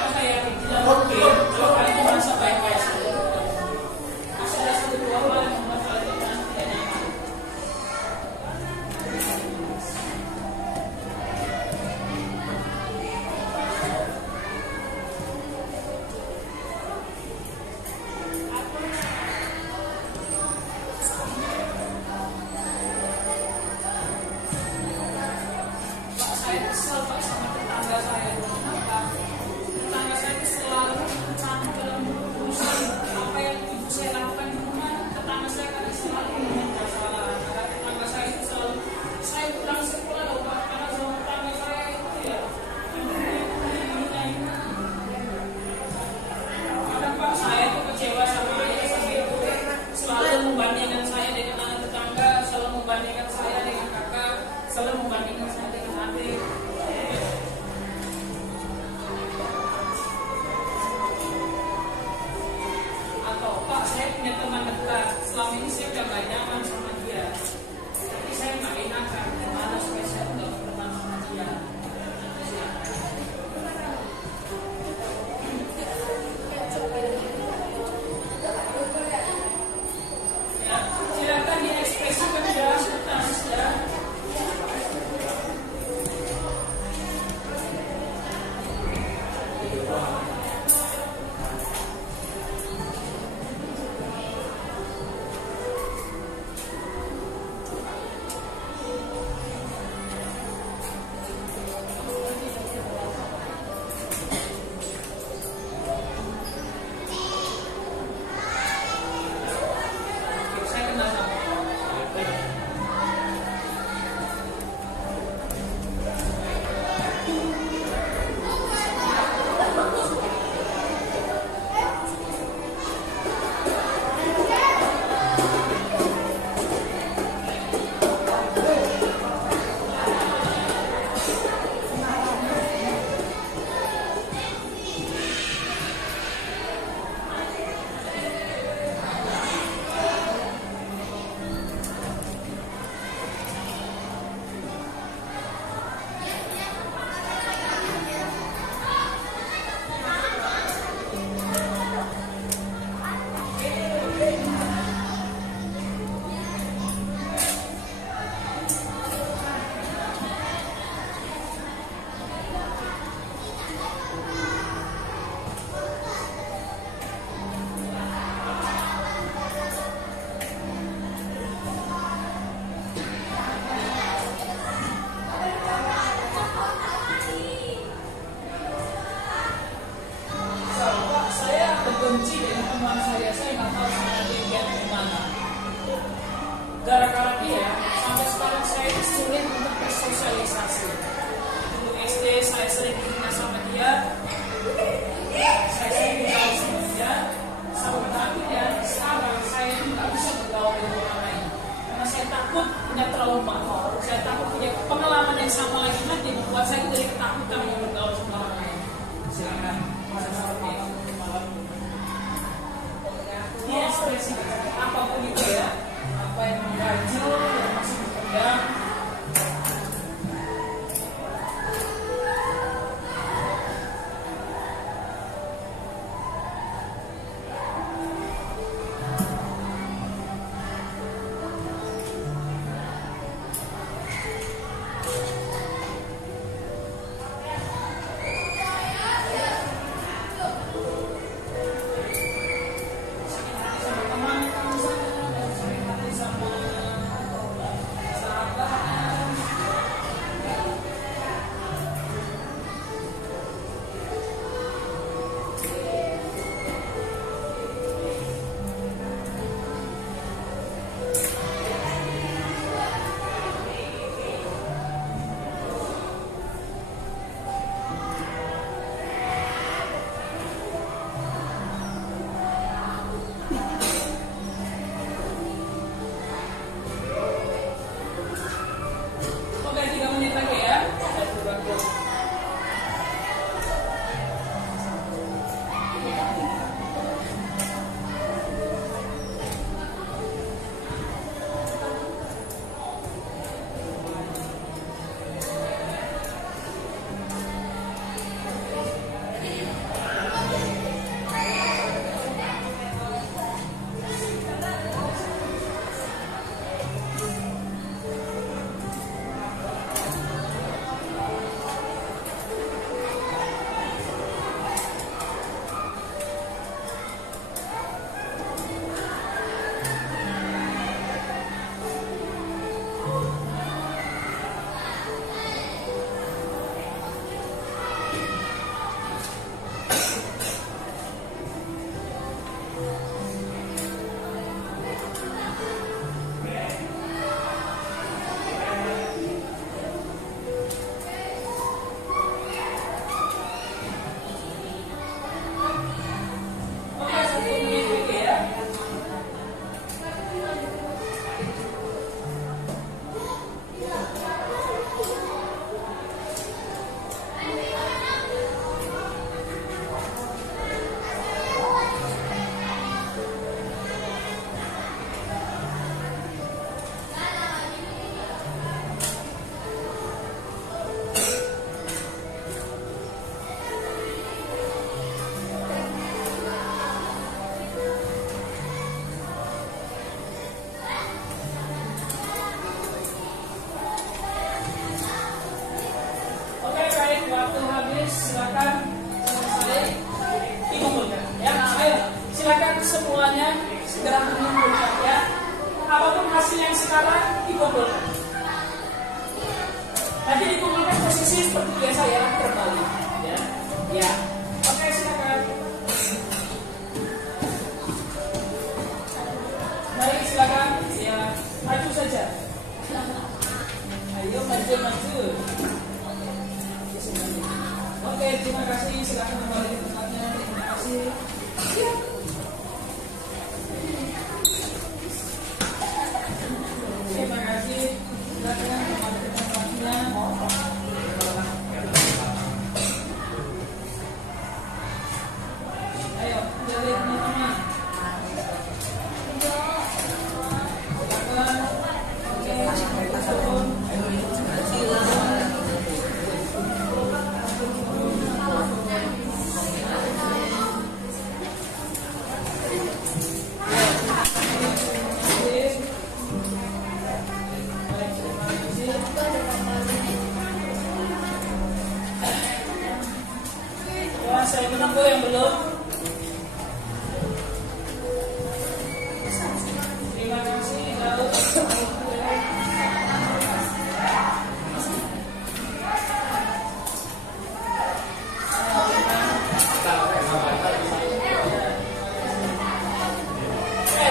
Maka ya tidak mungkin kalau kalian merasa baik-baik saja. Masih ada satu dua hal yang membuat kalian tidak nyaman. Gara-gara dia, sampai sekarang saya sulit untuk bersosialisasi. Dulu SD saya sering berhubungan sama dia, saya sering bergaul sama dia, sampai akhirnya sekarang saya tidak bisa bergaul dengan orang lain. Karena saya takut punya trauma, saya takut punya pengalaman yang sama lagi nanti membuat saya jadi ketakutan mau bergaul sama orang lain. Silakan, masa seperti itu malam. Dia ekspresi apapun itu ya. Apa yang mengganjil, yang masih berpendam, silakan selesai dikumpulkan. Ya, ayo silakan semuanya segera mengumpulkan ya. Apapun hasil yang sekarang dikumpulkan. Nanti dikumpulkan posisi seperti biasa ya, terbalik. Ya, ya. Oke, silakan. Baik, silakan. Ya, maju saja. Ayo maju. Oke, terima kasih. Silakan kembali ke tempatnya. Terima kasih. Terima kasih. Silakan kembali ke tempatnya. Ayo, jadi teman-teman. Silakan. Oke, turun. Saya menunggu yang belum. Terima kasih.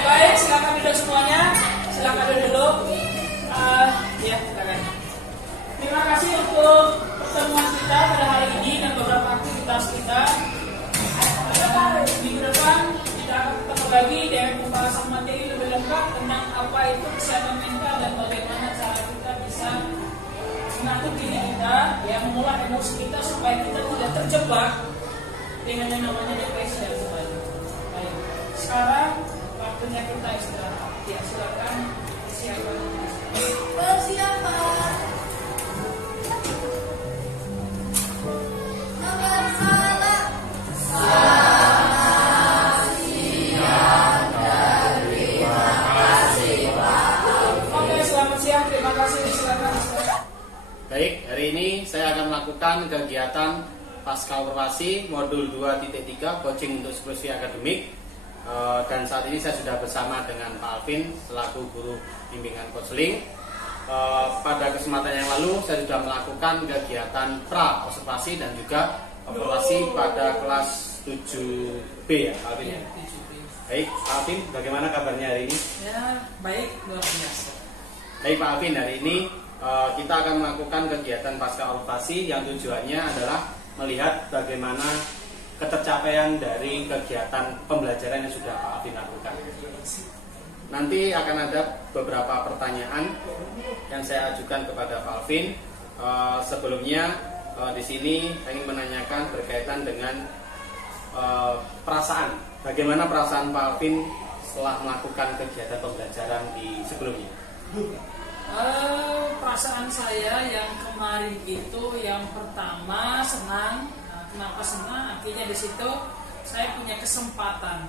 Baik, silakan duduk semuanya. Silakan duduk dulu. Ya, silakan. Terima kasih untuk pertemuan kita pada hari ini dan beberapa aktivitas kita. Minggu depan kita akan ketemu lagi dengan pembahasan materi lebih lengkap tentang apa itu kesehatan mental dan bagaimana cara kita bisa mengatur diri kita, ya, mengolah emosi kita supaya kita tidak terjebak dengan yang namanya depresi dan sebagainya. Baik, sekarang waktunya kita istirahat. Ya, silakan persiapan. Persiapan. Nomor salam. Selamat siang dan terima kasih Pak. Oke, selamat siang, terima kasih. Silakan. Baik, hari ini saya akan melakukan kegiatan pasca operasi modul 2.3 coaching untuk skripsi akademik. Dan saat ini saya sudah bersama dengan Pak Alvin selaku guru bimbingan konseling. Pada kesempatan yang lalu saya sudah melakukan kegiatan pra observasi dan juga observasi pada kelas 7B ya Pak Alvin. Ya, 7B. Baik, Pak Alvin, bagaimana kabarnya hari ini? Ya, baik, luar biasa. Baik Pak Alvin, hari ini kita akan melakukan kegiatan pasca observasi yang tujuannya adalah melihat bagaimana ketercapaian dari kegiatan pembelajaran yang sudah Pak Alvin lakukan. Nanti akan ada beberapa pertanyaan yang saya ajukan kepada Pak Alvin. Sebelumnya di sini saya ingin menanyakan berkaitan dengan perasaan. Bagaimana perasaan Pak Alvin setelah melakukan kegiatan pembelajaran di sebelumnya? Perasaan saya yang kemarin itu yang pertama senang. Kenapa senang? Artinya di situ saya punya kesempatan.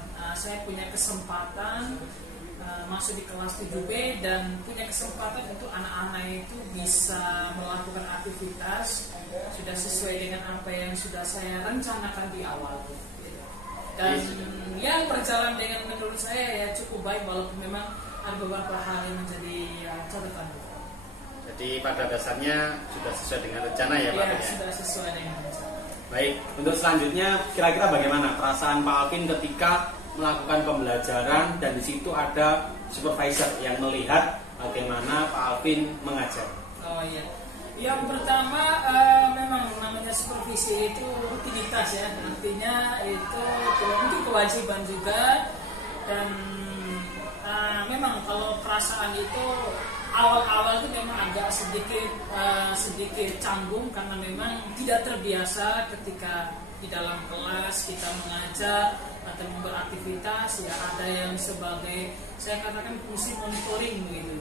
Masuk di kelas 7B dan punya kesempatan untuk anak-anak itu bisa melakukan aktivitas sudah sesuai dengan apa yang sudah saya rencanakan di awal. Dan yang berjalan dengan menurut saya ya cukup baik walaupun memang ada beberapa hal yang menjadi catatan. Jadi pada dasarnya sudah sesuai dengan rencana ya Pak? Ya, sudah sesuai dengan rencana. Baik, untuk selanjutnya kira-kira bagaimana perasaan Pak Alvin ketika melakukan pembelajaran dan di situ ada supervisor yang melihat bagaimana Pak Alvin mengajar? Oh iya, yang pertama memang namanya supervisi itu rutinitas ya, artinya itu mungkin kewajiban juga dan memang kalau perasaan itu awal-awal itu memang agak sedikit canggung karena memang tidak terbiasa ketika di dalam kelas kita mengajar atau beraktivitas ya ada yang sebagai saya katakan fungsi monitoring begitu.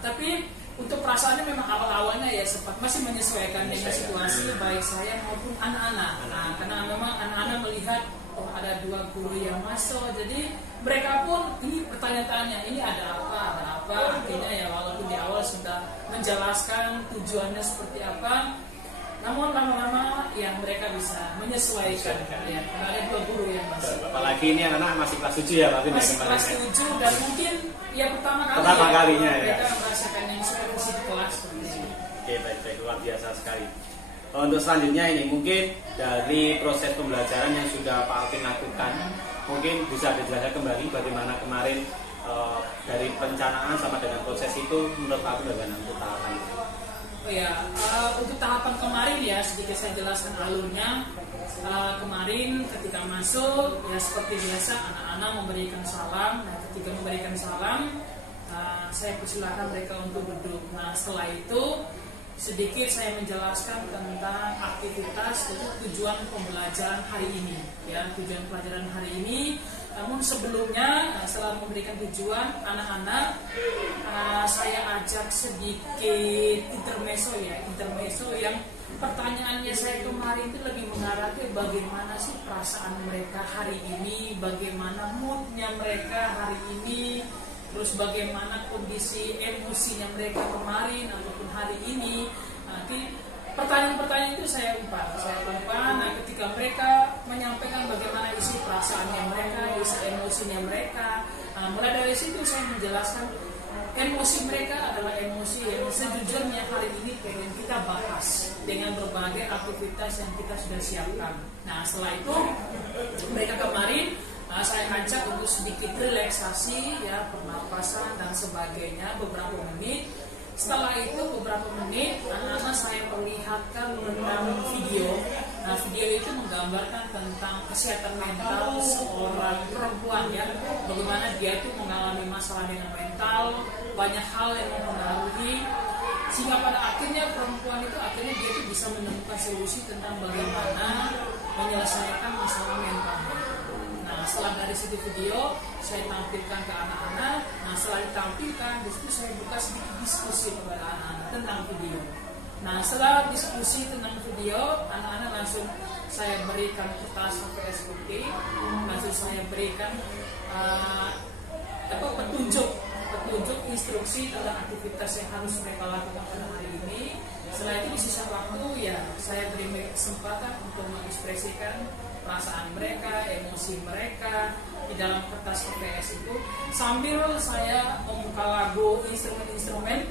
Tapi untuk perasaannya memang awal-awalnya ya sempat masih menyesuaikan dengan situasi baik saya maupun anak-anak. Karena memang anak-anak melihat oh ada dua guru yang masuk, jadi mereka pun ini bertanya-tanya ini ada apa. Artinya ya walaupun di awal sudah menjelaskan tujuannya seperti apa, namun lama-lama yang mereka bisa menyesuaikan ya, karena ada 2 guru yang masuk. Apalagi ini anak masih kelas 7 ya Pak Alvin, Masih kelas 7 dan mungkin ya pertama kalinya ya. Mereka merasakan yang supervisi di kelas seperti ini. Oke, baik, luar biasa sekali. Untuk selanjutnya ini mungkin dari proses pembelajaran yang sudah Pak Alvin lakukan, mungkin bisa dijelaskan kembali bagaimana kemarin dari perencanaan sama dengan proses itu menurut Pak Alvin bagaimana untuk tahapan itu? Oh ya, untuk tahapan kemarin ya sedikit saya jelaskan alurnya. Kemarin ketika masuk ya seperti biasa anak-anak memberikan salam. Nah ketika memberikan salam saya persilahkan mereka untuk duduk. Nah setelah itu sedikit saya menjelaskan tentang aktivitas untuk tujuan pembelajaran hari ini ya, tujuan pelajaran hari ini. Namun sebelumnya setelah memberikan tujuan anak-anak saya ajak sedikit intermezzo yang pertanyaannya saya kemarin itu lebih mengarah ke bagaimana sih perasaan mereka hari ini, bagaimana moodnya mereka hari ini, terus bagaimana kondisi emosinya mereka kemarin ataupun hari ini. Nanti pertanyaan-pertanyaan itu saya umpan. Nah, ketika mereka menyampaikan bagaimana isi perasaannya mereka, isi emosinya mereka, mulai dari situ saya menjelaskan emosi mereka adalah emosi yang sejujurnya hari ini pengen kita bahas dengan berbagai aktivitas yang kita sudah siapkan. Nah, setelah itu mereka kemarin saya ajak untuk sedikit relaksasi ya, pernapasan dan sebagainya beberapa menit. Setelah itu beberapa menit anak-anak saya perlihatkan tentang video. Nah video itu menggambarkan tentang kesehatan mental seorang perempuan ya, bagaimana dia itu mengalami masalah dengan mental, banyak hal yang mempengaruhi, sehingga pada akhirnya perempuan itu akhirnya dia itu bisa menemukan solusi tentang bagaimana menyelesaikan masalah mentalnya. Nah setelah dari situ video saya tampilkan ke anak-anak. Nah setelah ditampilkan di situ saya buka sedikit diskusi kepada anak-anak tentang video. Nah setelah diskusi tentang video, anak-anak langsung saya berikan kertas HPSOP, langsung saya berikan petunjuk instruksi tentang aktivitas yang harus mereka lakukan pada hari ini. Setelah itu di sisa waktu ya saya beri kesempatan untuk mengekspresikan perasaan mereka, emosi mereka di dalam kertas HPS itu, sambil saya membuka lagu instrumen-instrumen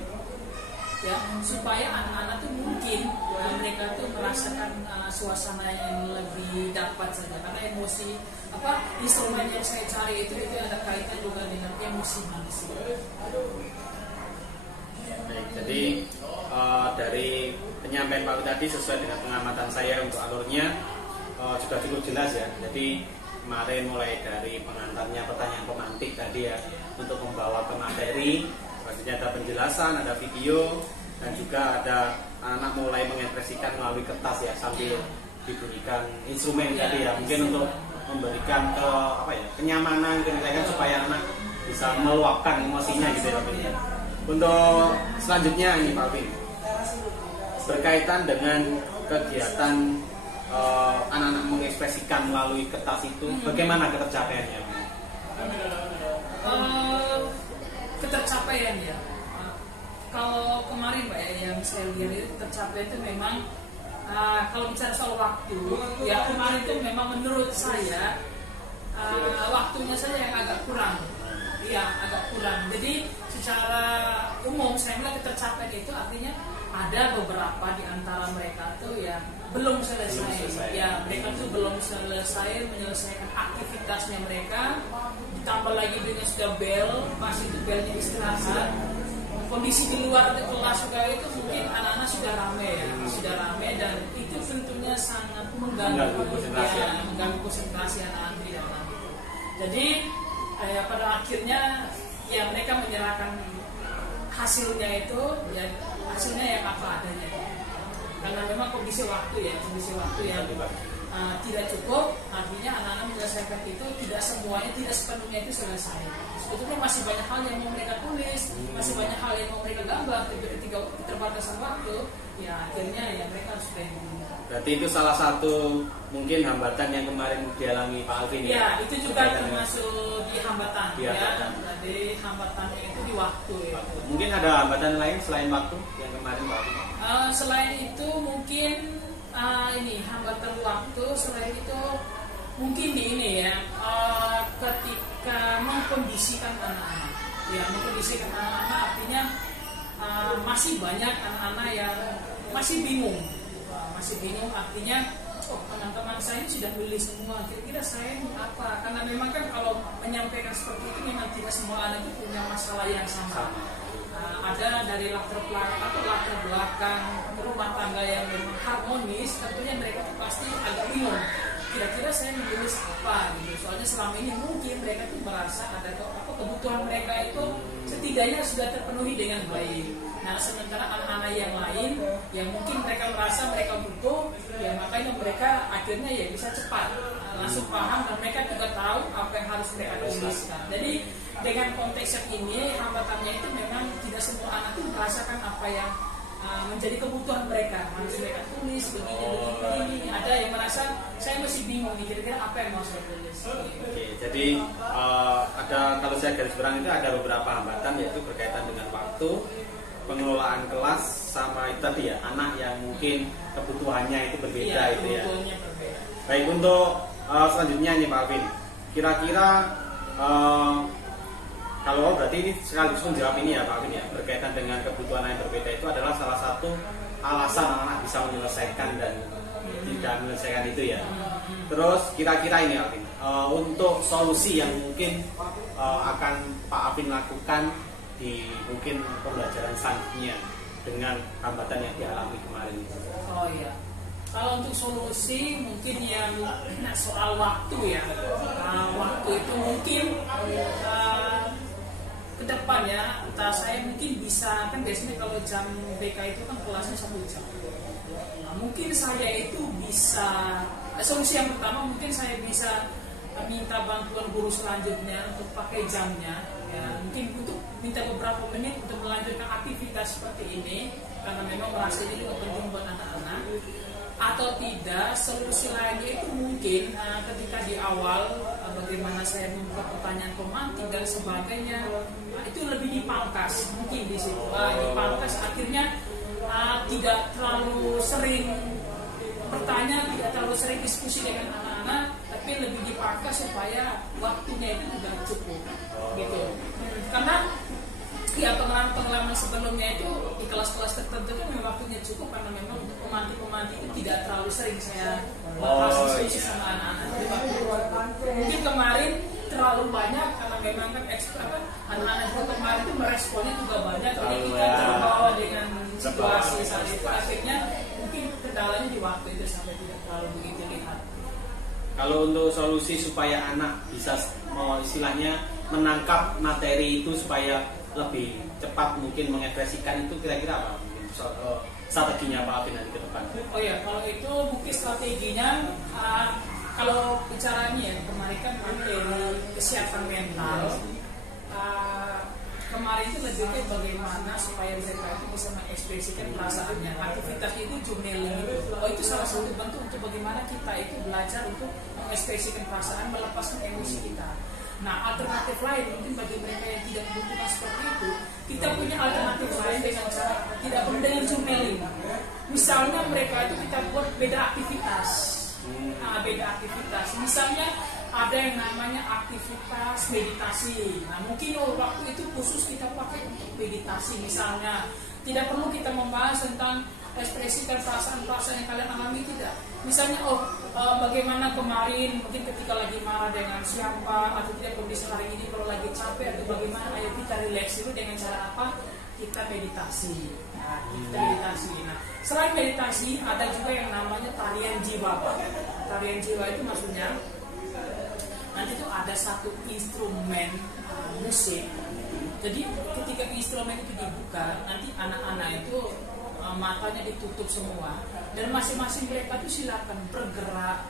ya, supaya anak-anak tuh mungkin mereka tuh merasakan suasana yang lebih dapat saja, karena emosi instrumen yang saya cari itu ada kaitan juga dengan emosi manusia. Baik, jadi dari penyampaian Pak tadi sesuai dengan pengamatan saya untuk alurnya sudah cukup jelas ya. Jadi kemarin mulai dari pengantarnya pertanyaan pemantik tadi ya, untuk membawa ke materi, maksudnya ada penjelasan, ada video, dan juga ada anak mulai mengekspresikan melalui kertas ya, sambil diberikan instrumen tadi ya, mungkin untuk memberikan kenyamanan, supaya anak bisa meluapkan emosinya gitu ya Pak Alvin. Untuk selanjutnya ini Pak Alvin, berkaitan dengan kegiatan anak-anak mengekspresikan melalui kertas itu, bagaimana ketercapaiannya? Ketercapaiannya, kalau kemarin Pak yang saya lihat itu tercapai itu memang kalau bicara soal waktu ya, kemarin itu memang menurut saya waktunya saja yang agak kurang. Iya, agak kurang. Jadi secara umum saya bilang ketercapaian itu artinya ada beberapa di antara mereka tuh yang belum selesai. Ya, mereka tuh belum selesai menyelesaikan aktivitasnya mereka. Ditambah lagi dengan sudah bel, pas itu belnya istirahat. Kondisi di luar kelas juga itu mungkin anak-anak sudah rame dan itu tentunya sangat mengganggu konsentrasi anak-anak di dalam. Jadi pada akhirnya ya mereka menyerahkan hasilnya itu ya, hasilnya yang apa adanya, karena memang kondisi waktu yang tidak cukup, artinya anak-anak menyelesaikan itu tidak semuanya, tidak sepenuhnya itu selesai. Sebetulnya masih banyak hal yang mau mereka tulis, masih banyak hal yang mau mereka gambar, tapi ketika keterbatasan waktu ya akhirnya ya mereka harus berdiri. Berarti itu salah satu mungkin hambatan yang kemarin dialami Pak Alvin ya? Ya, itu juga termasuk di hambatan ya. Jadi hambatannya itu di waktu ya. Mungkin ada hambatan lain selain waktu yang kemarin Pak Alvin? Selain itu mungkin ini hambatan waktu. Selain itu mungkin ini ya, ketika mengkondisikan anak-anak. Ya, mengkondisikan anak-anak artinya masih banyak anak-anak yang masih bingung. Masih bingung artinya, oh teman-teman saya ini sudah beli semua, kira-kira saya ini apa? Karena memang kan kalau menyampaikan seperti itu memang tidak semua anak itu punya masalah yang sama. Ada dari latar belakang rumah tangga yang memang harmonis, tentunya mereka pasti agak bingung. Kira-kira saya menulis apa gitu. Soalnya selama ini mungkin mereka tuh merasa ada kebutuhan mereka itu setidaknya sudah terpenuhi dengan baik. Nah, sementara anak-anak yang lain yang mungkin mereka merasa mereka butuh, ya makanya mereka akhirnya ya bisa cepat langsung paham dan mereka juga tahu apa yang harus mereka tuliskan. Jadi dengan konteks yang ini, hambatannya itu memang tidak semua anak itu merasakan apa yang menjadi kebutuhan mereka. Harus mereka tulis begini. Ada yang merasa saya masih bingung nih, kira-kira apa yang mau saya tulis. Oke, jadi ada, kalau saya garis berang itu ada beberapa hambatan, yaitu berkaitan dengan waktu, pengelolaan kelas, sama itu tadi ya, anak yang mungkin kebutuhannya itu berbeda itu ya. Berbeda. Baik, untuk selanjutnya nih Pak Alvin, kira-kira kalau berarti ini sekaligus menjawab ini ya Pak Alvin ya, berkaitan dengan kebutuhan yang berbeda itu adalah salah satu alasan anak bisa menyelesaikan dan tidak menyelesaikan itu ya. Terus kira-kira ini Alvin, untuk solusi yang mungkin akan Pak Alvin lakukan di mungkin pembelajaran selanjutnya dengan hambatan yang dialami kemarin. Oh iya. Kalau untuk solusi mungkin yang soal waktu ya. Waktu itu mungkin ke depan ya, entah saya mungkin bisa, kan biasanya kalau jam BK itu kan kelasnya 1 jam. Mungkin saya itu bisa, solusi yang pertama mungkin saya bisa minta bantuan guru selanjutnya untuk pakai jamnya ya, mungkin untuk minta beberapa menit untuk melanjutkan aktivitas seperti ini karena memang merasa ini juga penting buat anak-anak. Atau tidak, solusi lainnya itu mungkin ketika di awal bagaimana saya membuka pertanyaan pemantik dan sebagainya, itu lebih dipangkas mungkin di situ. Dipangkas akhirnya tidak terlalu sering bertanya, tidak terlalu sering diskusi dengan anak-anak, tapi lebih dipangkas supaya waktunya itu juga cukup gitu. Karena ya pengalaman sebelumnya itu di kelas-kelas tertentu kan memang waktunya cukup karena memang untuk pemantik itu tidak terlalu sering saya bahas diskusi sama anak-anak. Mungkin kemarin terlalu banyak karena memang kan anak-anak itu kemarin itu meresponnya juga banyak, jadi kita terbawa dengan situasi saat itu, akhirnya mungkin kendalanya di waktu itu sampai tidak terlalu begitu lihat. Kalau untuk solusi supaya anak bisa istilahnya menangkap materi itu supaya lebih cepat mungkin mengekspresikan itu, kira-kira apa mungkin strateginya Pak Alvin nanti ke depan? Oh ya, kalau itu mungkin strateginya kalau bicaranya ya kemarin kan materi kesehatan mental, kemarin itu lebih ke bagaimana supaya mereka itu bisa mengekspresikan perasaannya. Aktivitas itu journaling itu, itu salah satu bentuk untuk bagaimana kita itu belajar untuk mengekspresikan perasaan, melepaskan emosi kita. Nah, alternatif lain mungkin bagi mereka yang tidak membutuhkan seperti itu, kita punya alternatif lain dengan cara tidak perlu dengan journaling. Misalnya mereka itu kita buat beda aktivitas. Beda aktivitas. Misalnya ada yang namanya aktivitas meditasi. Nah, mungkin waktu itu khusus kita pakai untuk meditasi. Misalnya tidak perlu kita membahas tentang ekspresikan perasaan-perasaan yang kalian alami, tidak. Misalnya bagaimana kemarin mungkin ketika lagi marah dengan siapa, atau tidak kondisi hari ini kalau lagi capek, atau bagaimana ayo kita relax dulu dengan cara apa? Kita meditasi. Nah, kita meditasi. Nah, selain meditasi ada juga yang namanya tarian jiwa, Pak. Tarian jiwa itu maksudnya nanti tuh ada satu instrumen musik. Jadi ketika instrumen itu dibuka, nanti anak-anak itu matanya ditutup semua dan masing-masing mereka itu silakan bergerak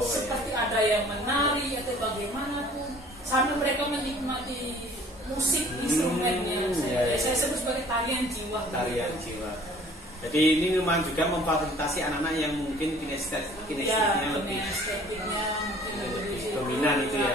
seperti ada yang menari atau bagaimanapun sambil mereka menikmati musik instrumennya. Saya sebut sebagai tarian jiwa. Tarian jiwa. Jadi ini memang juga memfasilitasi anak-anak yang mungkin kinestetiknya lebih mungkin lebih dominan itu ya.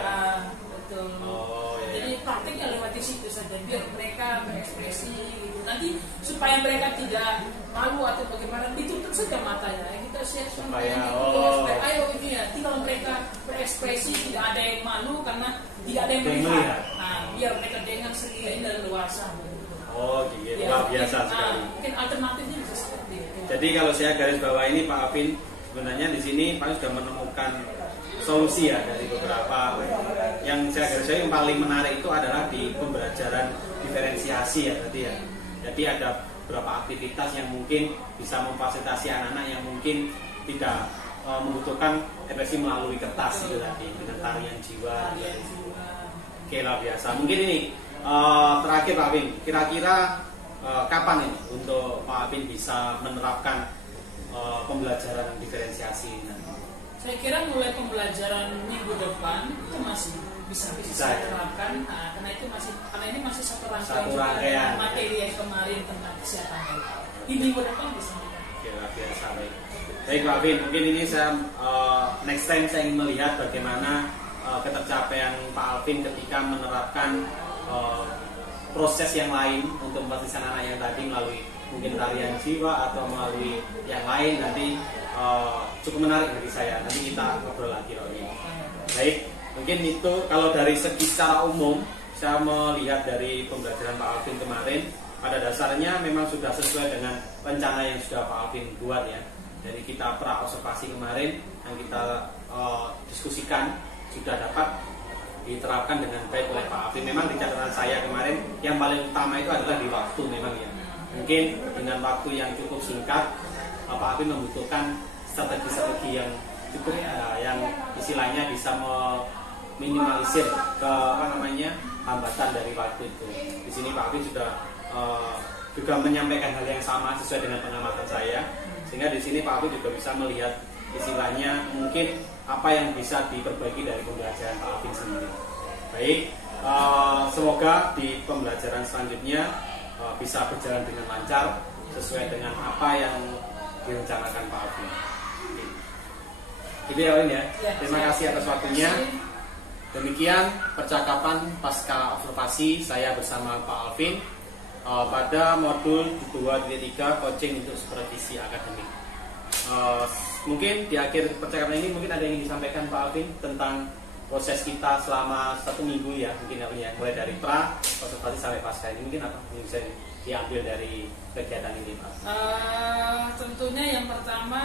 Betul. Ya. Jadi praktiknya lewat di situ saja biar mereka berekspresi gitu. Dan nanti supaya mereka tidak malu atau bagaimana, ditutup saja matanya. Kita share Supaya, supaya ayo ini ya, tinggal mereka berekspresi, tidak ada yang malu karena tidak ada yang melihat. Nah, biar mereka dengar sendiri dan luasa. Oh gitu, luar biasa sekali. Mungkin alternatifnya bisa seperti itu. Jadi kalau saya garis bawah ini Pak Alvin, sebenarnya di sini Pak sudah menemukan solusi ya dari beberapa. Yang saya garis bawahi yang paling menarik itu adalah di pembelajaran diferensiasi ya tadi ya. Jadi ada beberapa aktivitas yang mungkin bisa memfasilitasi anak-anak yang mungkin tidak membutuhkan ekspresi melalui kertas itu tadi dengan tarian jiwa. Oke, lah biasa. Mungkin ini terakhir Pak Alvin, kira-kira kapan ini untuk Pak Alvin bisa menerapkan pembelajaran diferensiasi ini? Saya kira mulai pembelajaran minggu depan itu masih bisa saya terapkan, karena ini masih satu rangkaian materi yang kemarin tentang kesehatan mental. Di minggu depan bisa. Oke, luar biasa. Baik Pak Alvin, mungkin ini saya next time saya ingin melihat bagaimana ketercapaian Pak Alvin ketika menerapkan proses yang lain untuk memfasilitasi anak yang tadi melalui mungkin tarian jiwa atau melalui yang lain nanti cukup menarik bagi saya. Nanti kita ngobrol lagi Roy. Baik, mungkin itu kalau dari segi secara umum saya melihat dari pembelajaran Pak Alvin kemarin pada dasarnya memang sudah sesuai dengan rencana yang sudah Pak Alvin buat ya. Dari kita pra observasi kemarin yang kita diskusikan sudah dapat diterapkan dengan baik oleh Pak Alvin. Memang di catatan saya kemarin yang paling utama itu adalah di waktu memang ya. Mungkin dengan waktu yang cukup singkat Pak Alvin membutuhkan strategi-strategi yang cukup yang istilahnya bisa meminimalisir ke hambatan dari waktu itu. Di sini Pak Alvin sudah juga menyampaikan hal yang sama sesuai dengan pengamatan saya, sehingga di sini Pak Alvin juga bisa melihat istilahnya mungkin apa yang bisa diperbaiki dari pembelajaran Pak Alvin sendiri. Baik, semoga di pembelajaran selanjutnya bisa berjalan dengan lancar sesuai dengan apa yang direncanakan Pak Alvin. Itu ya Win ya. Terima kasih atas waktunya. Demikian percakapan pasca observasi saya bersama Pak Alvin pada modul 2.3 coaching untuk supervisi akademik. Mungkin di akhir percakapan ini mungkin ada yang ingin disampaikan Pak Alvin tentang proses kita selama 1 minggu ya, mungkin ya, mulai dari pra observasi sampai pasca ini, mungkin apa yang bisa diambil dari kegiatan ini Pak? Tentunya yang pertama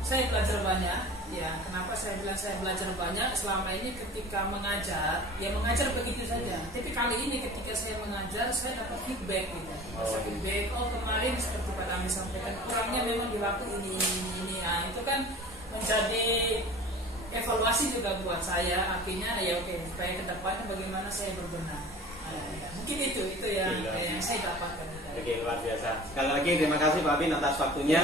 saya belajar banyak ya. Kenapa saya bilang saya belajar banyak? Selama ini ketika mengajar ya mengajar begitu saja, tapi kali ini ketika saya mengajar saya dapat feedback gitu. Feedback, kemarin seperti Pak Dami sampaikan kurangnya memang di waktu ini. Nah, itu kan menjadi evaluasi juga buat saya, akhirnya ya oke, supaya ke depannya bagaimana saya berbenah. Mungkin itu yang saya dapatkan. Oke, luar biasa. Sekali lagi terima kasih Pak Alvin atas waktunya.